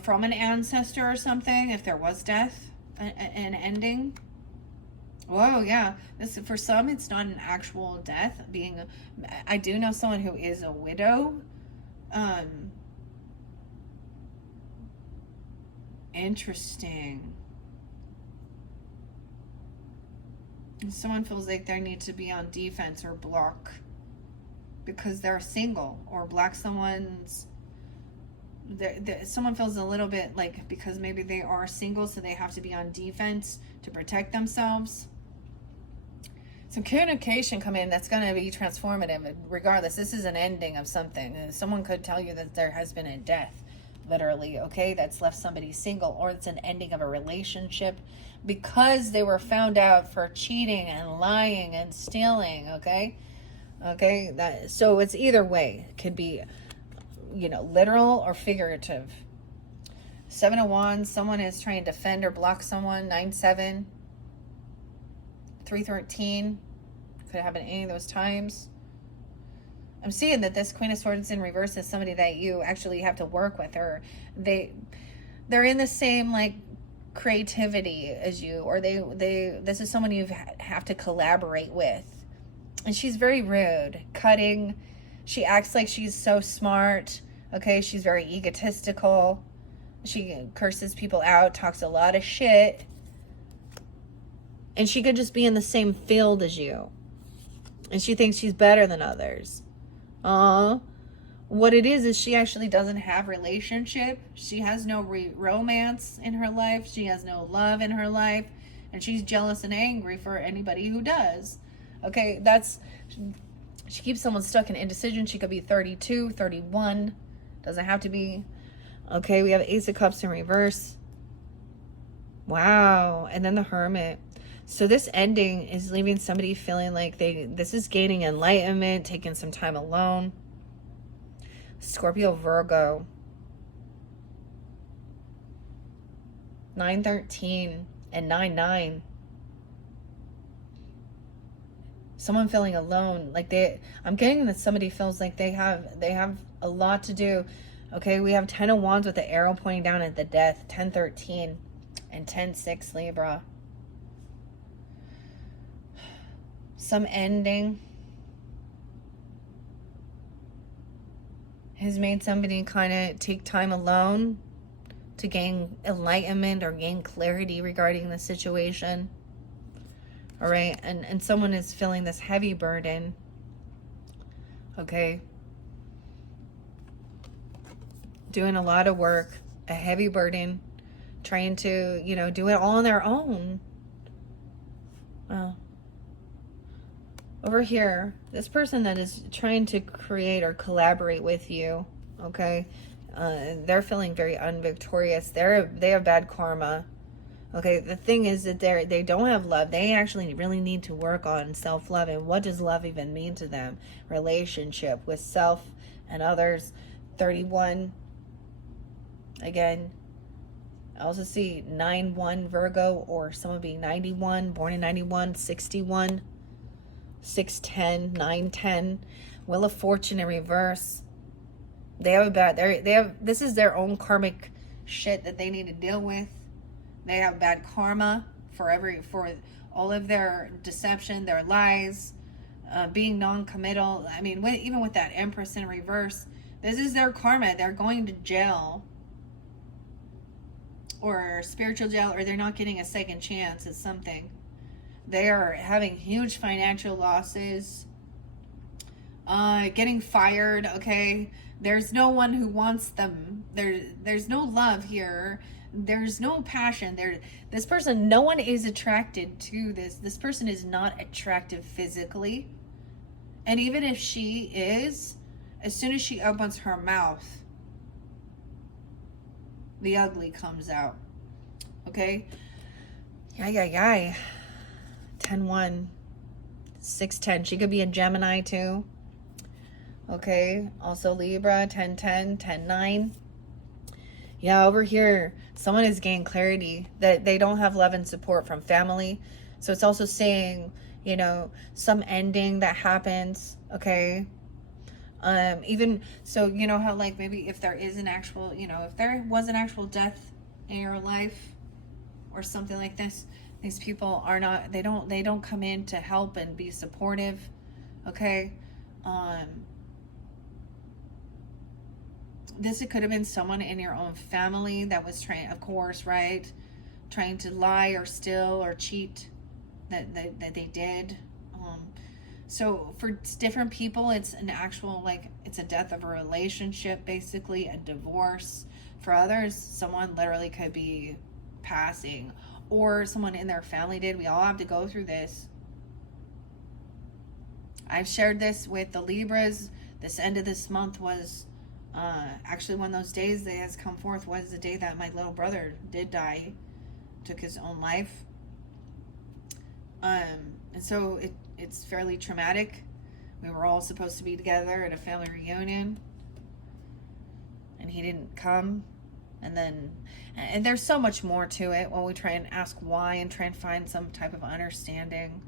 from an ancestor or something, if there was death, an ending. Whoa, yeah. This, for some, it's not an actual death. I do know someone who is a widow. Interesting. Someone feels like they need to be on defense or block because they're single, or block someone's. Someone feels a little bit like, because maybe they are single, so they have to be on defense to protect themselves. Some communication come in that's going to be transformative. Regardless, this is an ending of something. Someone could tell you that there has been a death, literally, okay, that's left somebody single, or it's an ending of a relationship because they were found out for cheating and lying and stealing, okay? So it's either way. It could be, literal or figurative. 7 of Wands, someone is trying to defend or block someone. 9-7. 3-13. Could happen any of those times. I'm seeing that this Queen of Swords in reverse is somebody that you actually have to work with, or they're in the same creativity as you, or this is someone you have to collaborate with. And she's very rude, cutting. She acts like she's so smart. Okay, she's very egotistical. She curses people out, talks a lot of shit. And she could just be in the same field as you. And she thinks she's better than others. What it is she actually doesn't have relationship. She has no romance in her life. She has no love in her life. And she's jealous and angry for anybody who does. Okay, she keeps someone stuck in indecision. She could be 32, 31. Doesn't have to be. Okay, we have Ace of Cups in reverse. Wow. And then the Hermit. So this ending is leaving somebody feeling like this is gaining enlightenment, taking some time alone. Scorpio, Virgo. 9-13 and 9-9. Someone feeling alone, I'm getting that somebody feels like they have a lot to do. Okay, we have 10 of Wands with the arrow pointing down at the death. 10-13 and 10-6, Libra. Some ending has made somebody kind of take time alone to gain enlightenment or gain clarity regarding the situation. All right, and someone is feeling this heavy burden. Okay, doing a lot of work, a heavy burden, trying to do it all on their own. Over here, this person that is trying to create or collaborate with you, okay, they're feeling very unvictorious. They have bad karma. Okay, the thing is that they don't have love. They actually really need to work on self-love. And what does love even mean to them? Relationship with self and others. 31. Again, I also see 9-1 Virgo, or someone being 91, born in 91, 61, 6-10, 9-10. Wheel of Fortune in reverse. They have this is their own karmic shit that they need to deal with. They have bad karma for all of their deception, their lies, being non-committal. I mean, even with that Empress in reverse, this is their karma. They're going to jail, or spiritual jail, or they're not getting a second chance at something. They are having huge financial losses, getting fired. Okay, there's no one who wants them. There's no love here. There's no passion there. This person, no one is attracted to this person is not attractive physically. And even if she is, as soon as she opens her mouth, the ugly comes out. Okay, 10-1, 6-10. She could be a Gemini too. Okay, also Libra, 10-10, 10-9. Yeah, over here, someone is gaining clarity that they don't have love and support from family. So it's also saying, some ending that happens, okay? Even so, how like maybe if there is an actual, if there was an actual death in your life or something like this, these people are not, they don't come in to help and be supportive, okay? This could have been someone in your own family that was trying, of course, right? Trying to lie or steal or cheat that they did. So for different people, it's an actual, like, it's a death of a relationship, basically, a divorce. For others, someone literally could be passing, or someone in their family did. We all have to go through this. I've shared this with the Libras. This end of this month was actually one of those days that has come forth was the day that my little brother did die, took his own life. And so it's fairly traumatic. We were all supposed to be together at a family reunion, and he didn't come. And there's so much more to it when we try and ask why and try and find some type of understanding.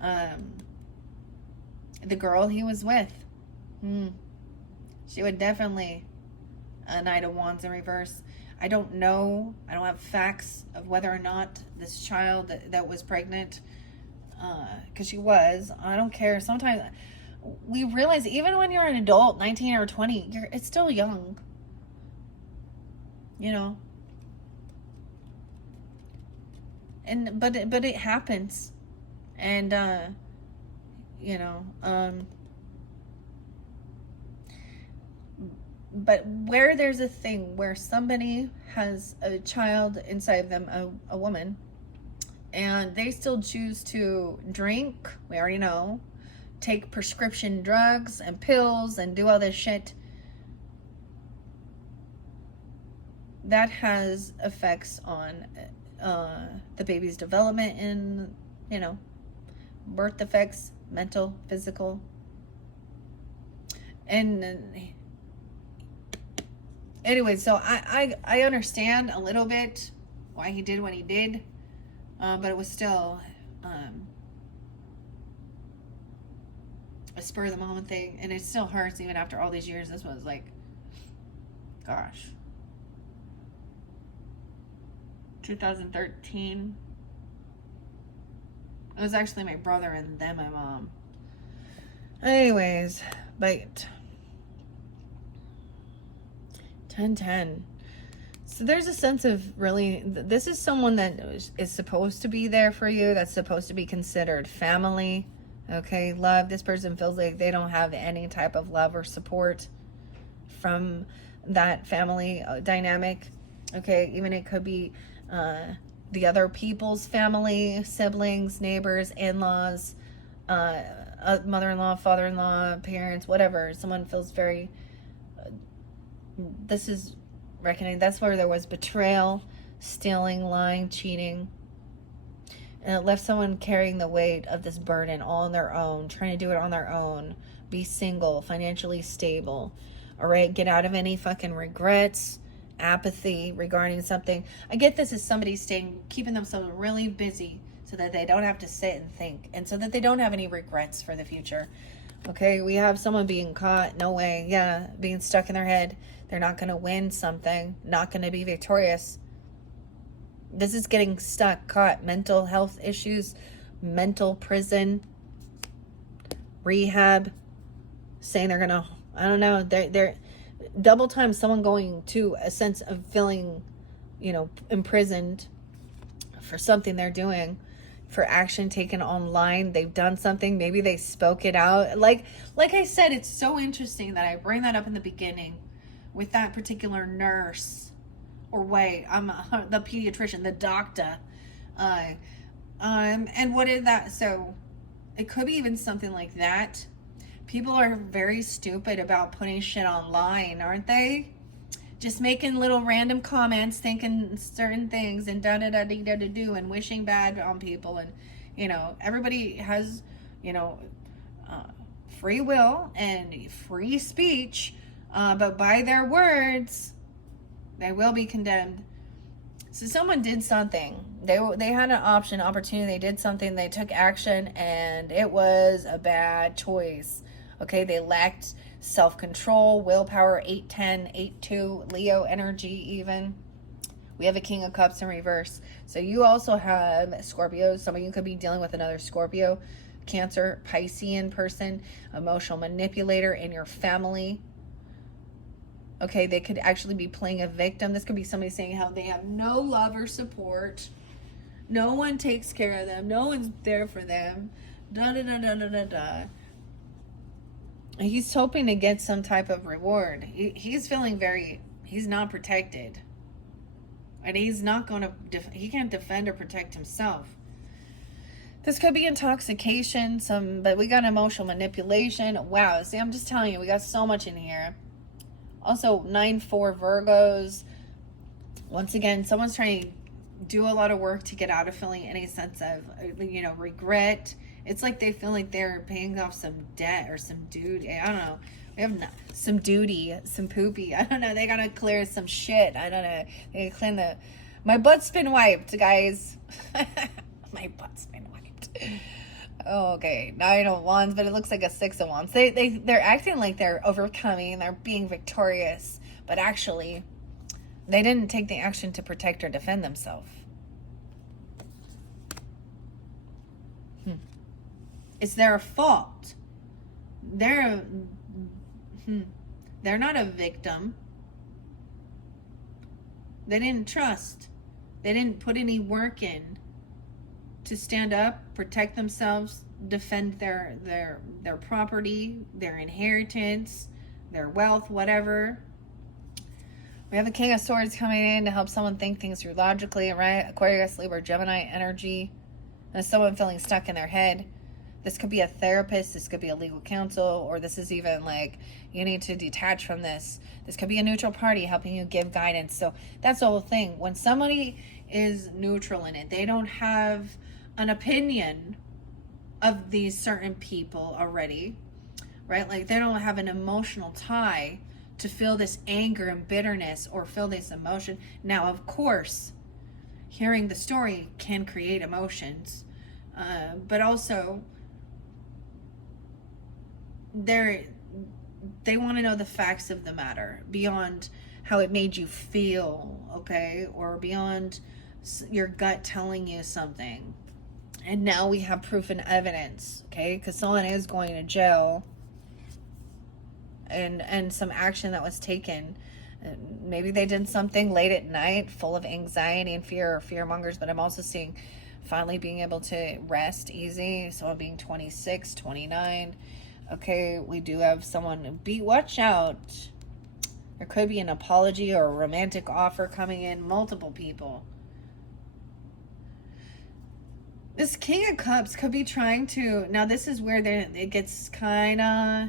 The girl he was with, she would definitely a Knight of Wands in reverse. I don't know. I don't have facts of whether or not this child that was pregnant, because she was. I don't care. Sometimes we realize even when you're an adult, 19 or 20, it's still young. And but it happens, and but where there's a thing where somebody has a child inside of them, a woman, and they still choose to drink, we already know, take prescription drugs and pills and do all this shit, that has effects on the baby's development and, birth defects, mental, physical. And anyway, so I understand a little bit why he did what he did, but it was still a spur of the moment thing, and it still hurts even after all these years. This was like, gosh, 2013. It was actually my brother and then my mom. Anyways, but 10-10. So there's a sense of really, this is someone that is supposed to be there for you, that's supposed to be considered family, okay, love. This person feels like they don't have any type of love or support from that family dynamic, okay. Even it could be the other people's family, siblings, neighbors, in-laws, mother-in-law, father-in-law, parents, whatever. Someone feels very, this is reckoning. That's where there was betrayal, stealing, lying, cheating. And it left someone carrying the weight of this burden all on their own, trying to do it on their own, be single, financially stable, all right? Get out of any fucking regrets, apathy regarding something. I get this as somebody keeping themselves really busy so that they don't have to sit and think, and so that they don't have any regrets for the future. Okay, we have someone being caught, no way, yeah, being stuck in their head. They're not going to win something, not going to be victorious. This is getting stuck, caught, mental health issues, mental prison, rehab, saying they're going to, I don't know, they're double time someone going to a sense of feeling, imprisoned for something they're doing, for action taken online. They've done something, maybe they spoke it out. Like I said, it's so interesting that I bring that up in the beginning with that particular nurse, or the pediatrician, the doctor, and what is that? So it could be even something like that. People are very stupid about putting shit online, aren't they? Just making little random comments, thinking certain things, and da-da-da-dee-da-da-do, and wishing bad on people. And, everybody has, free will and free speech, but by their words, they will be condemned. So someone did something They had an opportunity. They did something. They took action, and it was a bad choice. Okay, they lacked self-control, willpower. 8-10, 8-2, Leo energy even. We have a King of Cups in reverse. So you also have Scorpio. Some of you could be dealing with another Scorpio, Cancer, Piscean person, emotional manipulator in your family. Okay, they could actually be playing a victim. This could be somebody saying how they have no love or support. No one takes care of them. No one's there for them. Da da da da da da da. He's hoping to get some type of reward. He's feeling he's not protected. And he's not going to, he can't defend or protect himself. This could be intoxication, but we got emotional manipulation. Wow, see, I'm just telling you, we got so much in here. Also, 9-4 Virgos. Once again, someone's trying to do a lot of work to get out of feeling any sense of, regret. It's like they feel like they're paying off some debt or some duty. I don't know. We have some duty, some poopy. I don't know. They gotta clear some shit. I don't know. They gotta clean my butt's been wiped, guys. My butt's been wiped. Oh, okay. 9 of Wands, but it looks like a 6 of Wands. They're acting like they're overcoming. They're being victorious, but actually, they didn't take the action to protect or defend themselves. It's their fault. They're not a victim. They didn't trust. They didn't put any work in to stand up, protect themselves, defend their property, their inheritance, their wealth, whatever. We have the King of Swords coming in to help someone think things through logically, right? Aquarius, Libra, Gemini energy. And someone feeling stuck in their head. This could be a therapist, this could be a legal counsel, or this is even like you need to detach from this. This could be a neutral party helping you give guidance. So that's the whole thing. When somebody is neutral in it, they don't have an opinion of these certain people already, right? Like they don't have an emotional tie to feel this anger and bitterness or feel this emotion. Now, of course, hearing the story can create emotions, but also they want to know the facts of the matter beyond how it made you feel, okay, or beyond your gut telling you something. And now we have proof and evidence, okay, because someone is going to jail, and some action that was taken. Maybe they did something late at night full of anxiety and fear, or fear mongers, but I'm also seeing finally being able to rest easy. Someone being 26, 29. Okay, we do have someone, watch out. There could be an apology or a romantic offer coming in, multiple people. This King of Cups could be trying to, now this is where it gets kind of,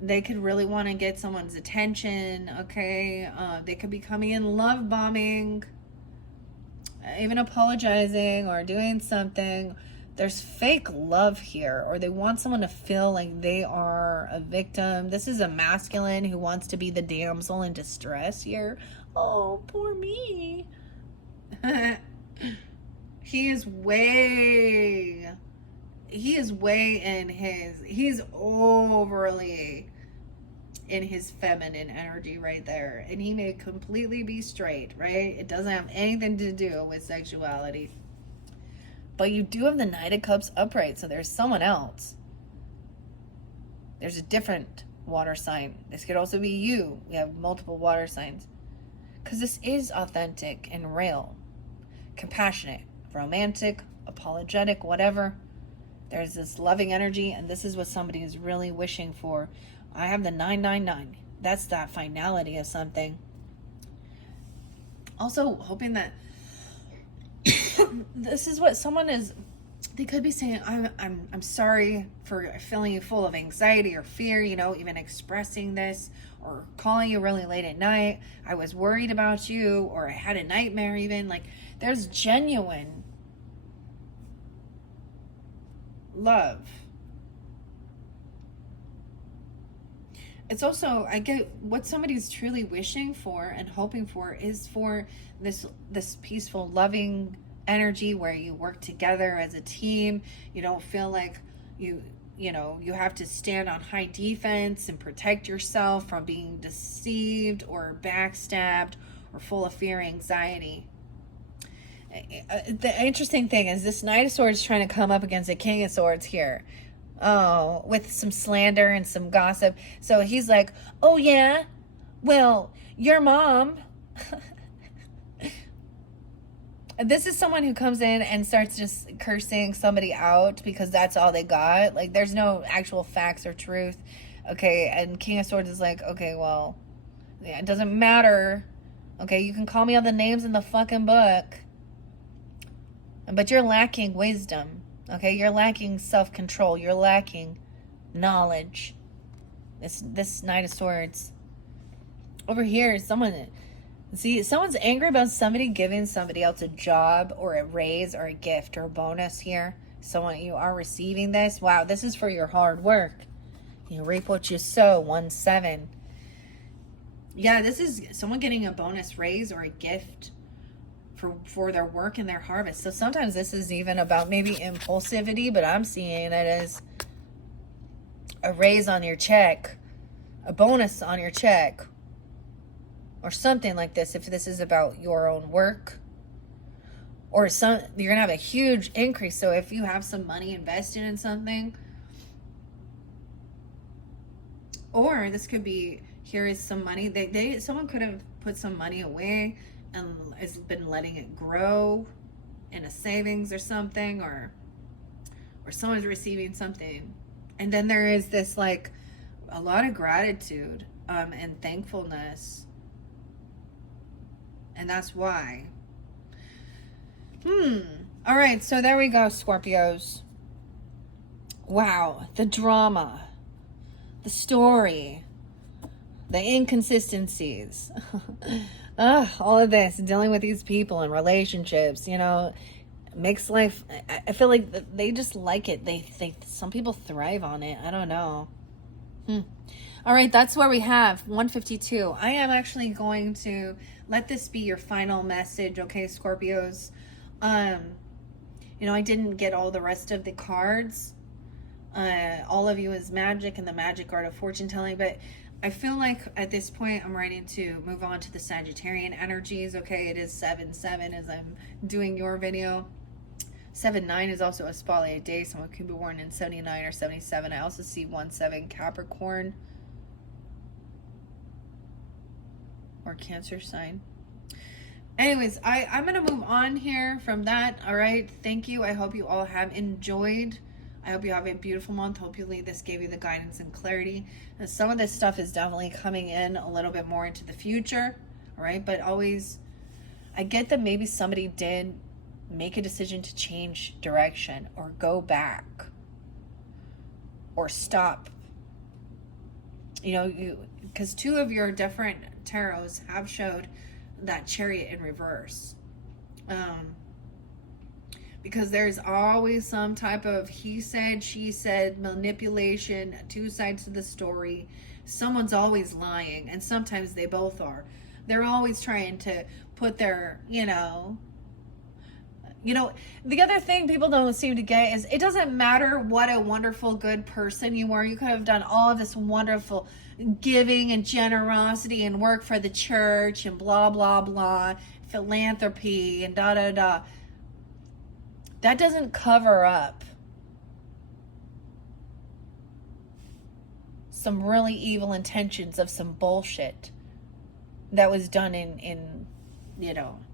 they could really want to get someone's attention, okay? They could be coming in love bombing, even apologizing or doing something. There's fake love here, or they want someone to feel like they are a victim. This is a masculine who wants to be the damsel in distress here. Oh, poor me. He's overly in his feminine energy right there. And he may completely be straight, right? It doesn't have anything to do with sexuality. But you do have the Knight of Cups upright, so there's someone else. There's a different water sign. This could also be you. We have multiple water signs. Because this is authentic and real. Compassionate, romantic, apologetic, whatever. There's this loving energy, and this is what somebody is really wishing for. I have the 999. That's that finality of something. Also, hoping that this is what someone is, they could be saying, I'm sorry for filling you full of anxiety or fear, even expressing this, or calling you really late at night. I was worried about you, or I had a nightmare even. Like, there's genuine love. It's also, I get what somebody's truly wishing for and hoping for is for this peaceful, loving energy where you work together as a team. You don't feel like you have to stand on high defense and protect yourself from being deceived or backstabbed or full of fear, anxiety. The interesting thing is this Knight of Swords trying to come up against a King of Swords here. Oh, with some slander and some gossip. So he's like, oh yeah, well, your mom. This is someone who comes in and starts just cursing somebody out because that's all they got. Like, there's no actual facts or truth. Okay, and King of Swords is like, okay, well, yeah, it doesn't matter. Okay, you can call me all the names in the fucking book, but you're lacking wisdom. Okay, you're lacking self-control. You're lacking knowledge. This Knight of Swords. Over here, someone's angry about somebody giving somebody else a job or a raise or a gift or a bonus here. Someone, you are receiving this. Wow, this is for your hard work. You reap what you sow. 1-7. Yeah, this is someone getting a bonus raise or a gift for their work and their harvest. So sometimes this is even about maybe impulsivity, but I'm seeing it as a raise on your check, a bonus on your check, or something like this. If this is about your own work, or you're gonna have a huge increase. So if you have some money invested in something, or this could be, here is some money. Someone could have put some money away and has been letting it grow in a savings or something, or someone's receiving something. And then there is this, like, a lot of gratitude and thankfulness. And that's why. All right, so there we go, Scorpios. Wow, the drama, the story, the inconsistencies. All of this, dealing with these people and relationships, makes life, I feel like they just like it. Some people thrive on it. I don't know. All right, that's where we have 152. I am actually going to let this be your final message, okay, Scorpios? I didn't get all the rest of the cards. All of you is magic and the magic art of fortune telling, but I feel like at this point I'm ready to move on to the Sagittarian energies. Okay, it is 7-7 as I'm doing your video. 7-9 is also a spotlight day. Someone could be born in 79 or 77. I also see 1-7 Capricorn or Cancer sign. Anyways, I'm going to move on here from that. All right. Thank you. I hope you all have enjoyed. I hope you have a beautiful month. Hopefully this gave you the guidance and clarity. And some of this stuff is definitely coming in a little bit more into the future. All right. But always, I get that maybe somebody did make a decision to change direction or go back or stop. Because two of your different tarots have showed that Chariot in reverse. Because there's always some type of he said, she said, manipulation, two sides to the story. Someone's always lying, and sometimes they both are. They're always trying to put their, the other thing people don't seem to get is it doesn't matter what a wonderful, good person you were. You could have done all of this wonderful giving and generosity and work for the church and blah, blah, blah, philanthropy and da, da, da. That doesn't cover up some really evil intentions of some bullshit that was done in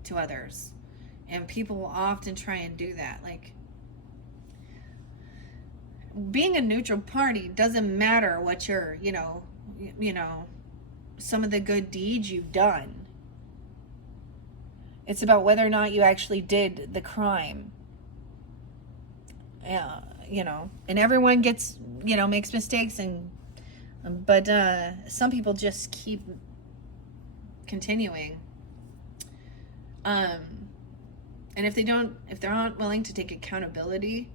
to others. And people will often try and do that. Like, being a neutral party doesn't matter what your, some of the good deeds you've done. It's about whether or not you actually did the crime. And everyone gets, makes mistakes, but some people just keep continuing. And if they're not willing to take accountability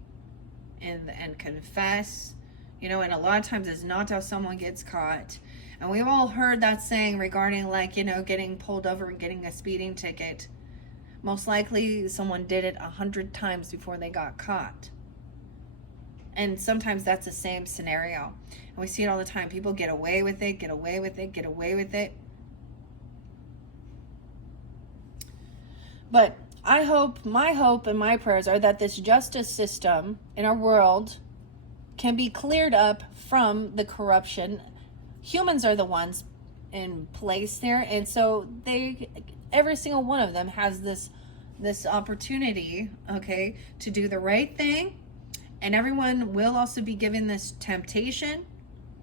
and confess, and a lot of times it's not how someone gets caught. And we've all heard that saying regarding, like, getting pulled over and getting a speeding ticket. most likely someone did it 100 times before they got caught. And sometimes that's the same scenario. And we see it all the time. People get away with it, get away with it, get away with it. But my hope and my prayers are that this justice system in our world can be cleared up from the corruption. Humans are the ones in place there. And so every single one of them has this opportunity, okay, to do the right thing. And everyone will also be given this temptation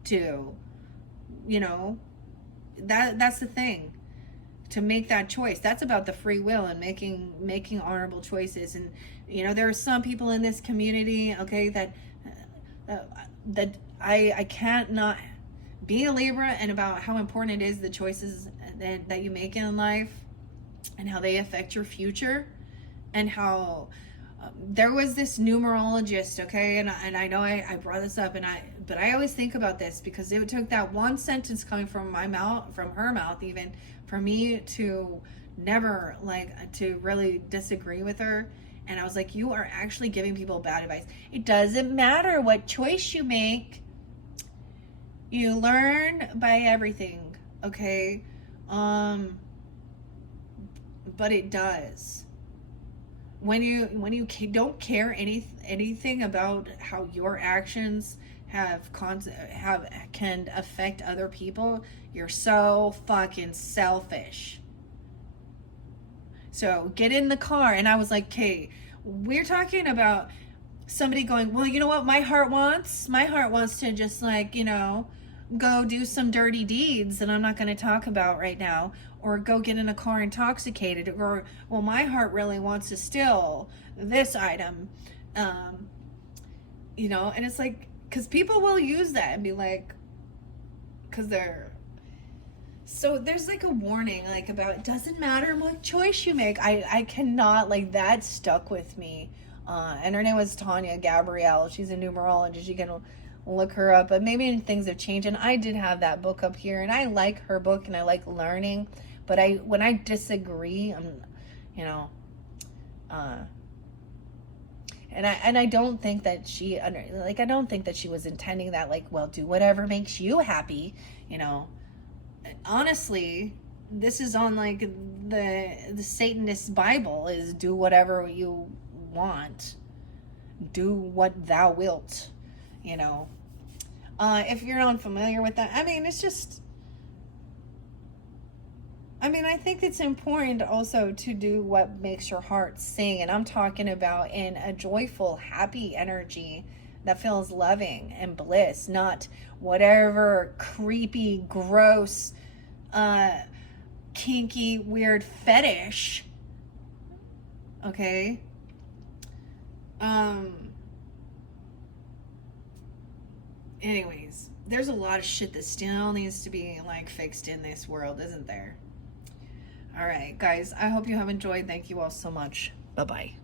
to, that's the thing, to make that choice. That's about the free will and making honorable choices. And, there are some people in this community, okay, that I can't not be a Libra, and about how important it is, the choices that you make in life and how they affect your future, and how there was this numerologist, okay, and I know I brought this up, but I always think about this because it took that one sentence coming from my mouth, from her mouth even, for me to never to really disagree with her. And I was like, you are actually giving people bad advice. It doesn't matter what choice you make. You learn by everything, okay? But it does. When you don't care anything about how your actions can affect other people, you're so fucking selfish. So get in the car, and I was like, okay, we're talking about somebody going, well, you know what my heart wants to just go do some dirty deeds that I'm not going to talk about right now, or go get in a car intoxicated, or, well, my heart really wants to steal this item, and it's like, because people will use that and be like, because there's like a warning, about, it doesn't matter what choice you make. I cannot, that stuck with me. And her name was Tanya Gabrielle. She's a numerologist. You can look her up, but maybe things have changed. And I did have that book up here, and I like her book, and I like learning. But when I disagree, and I don't think that I don't think that she was intending that, well, do whatever makes you happy, Honestly, this is on the Satanist Bible, is do whatever you want, do what thou wilt, if you're unfamiliar with that. It's just, I think it's important also to do what makes your heart sing. And I'm talking about in a joyful, happy energy that feels loving and bliss, not whatever creepy, gross, kinky, weird fetish. Okay? Anyways, there's a lot of shit that still needs to be fixed in this world, isn't there? All right, guys, I hope you have enjoyed. Thank you all so much. Bye-bye.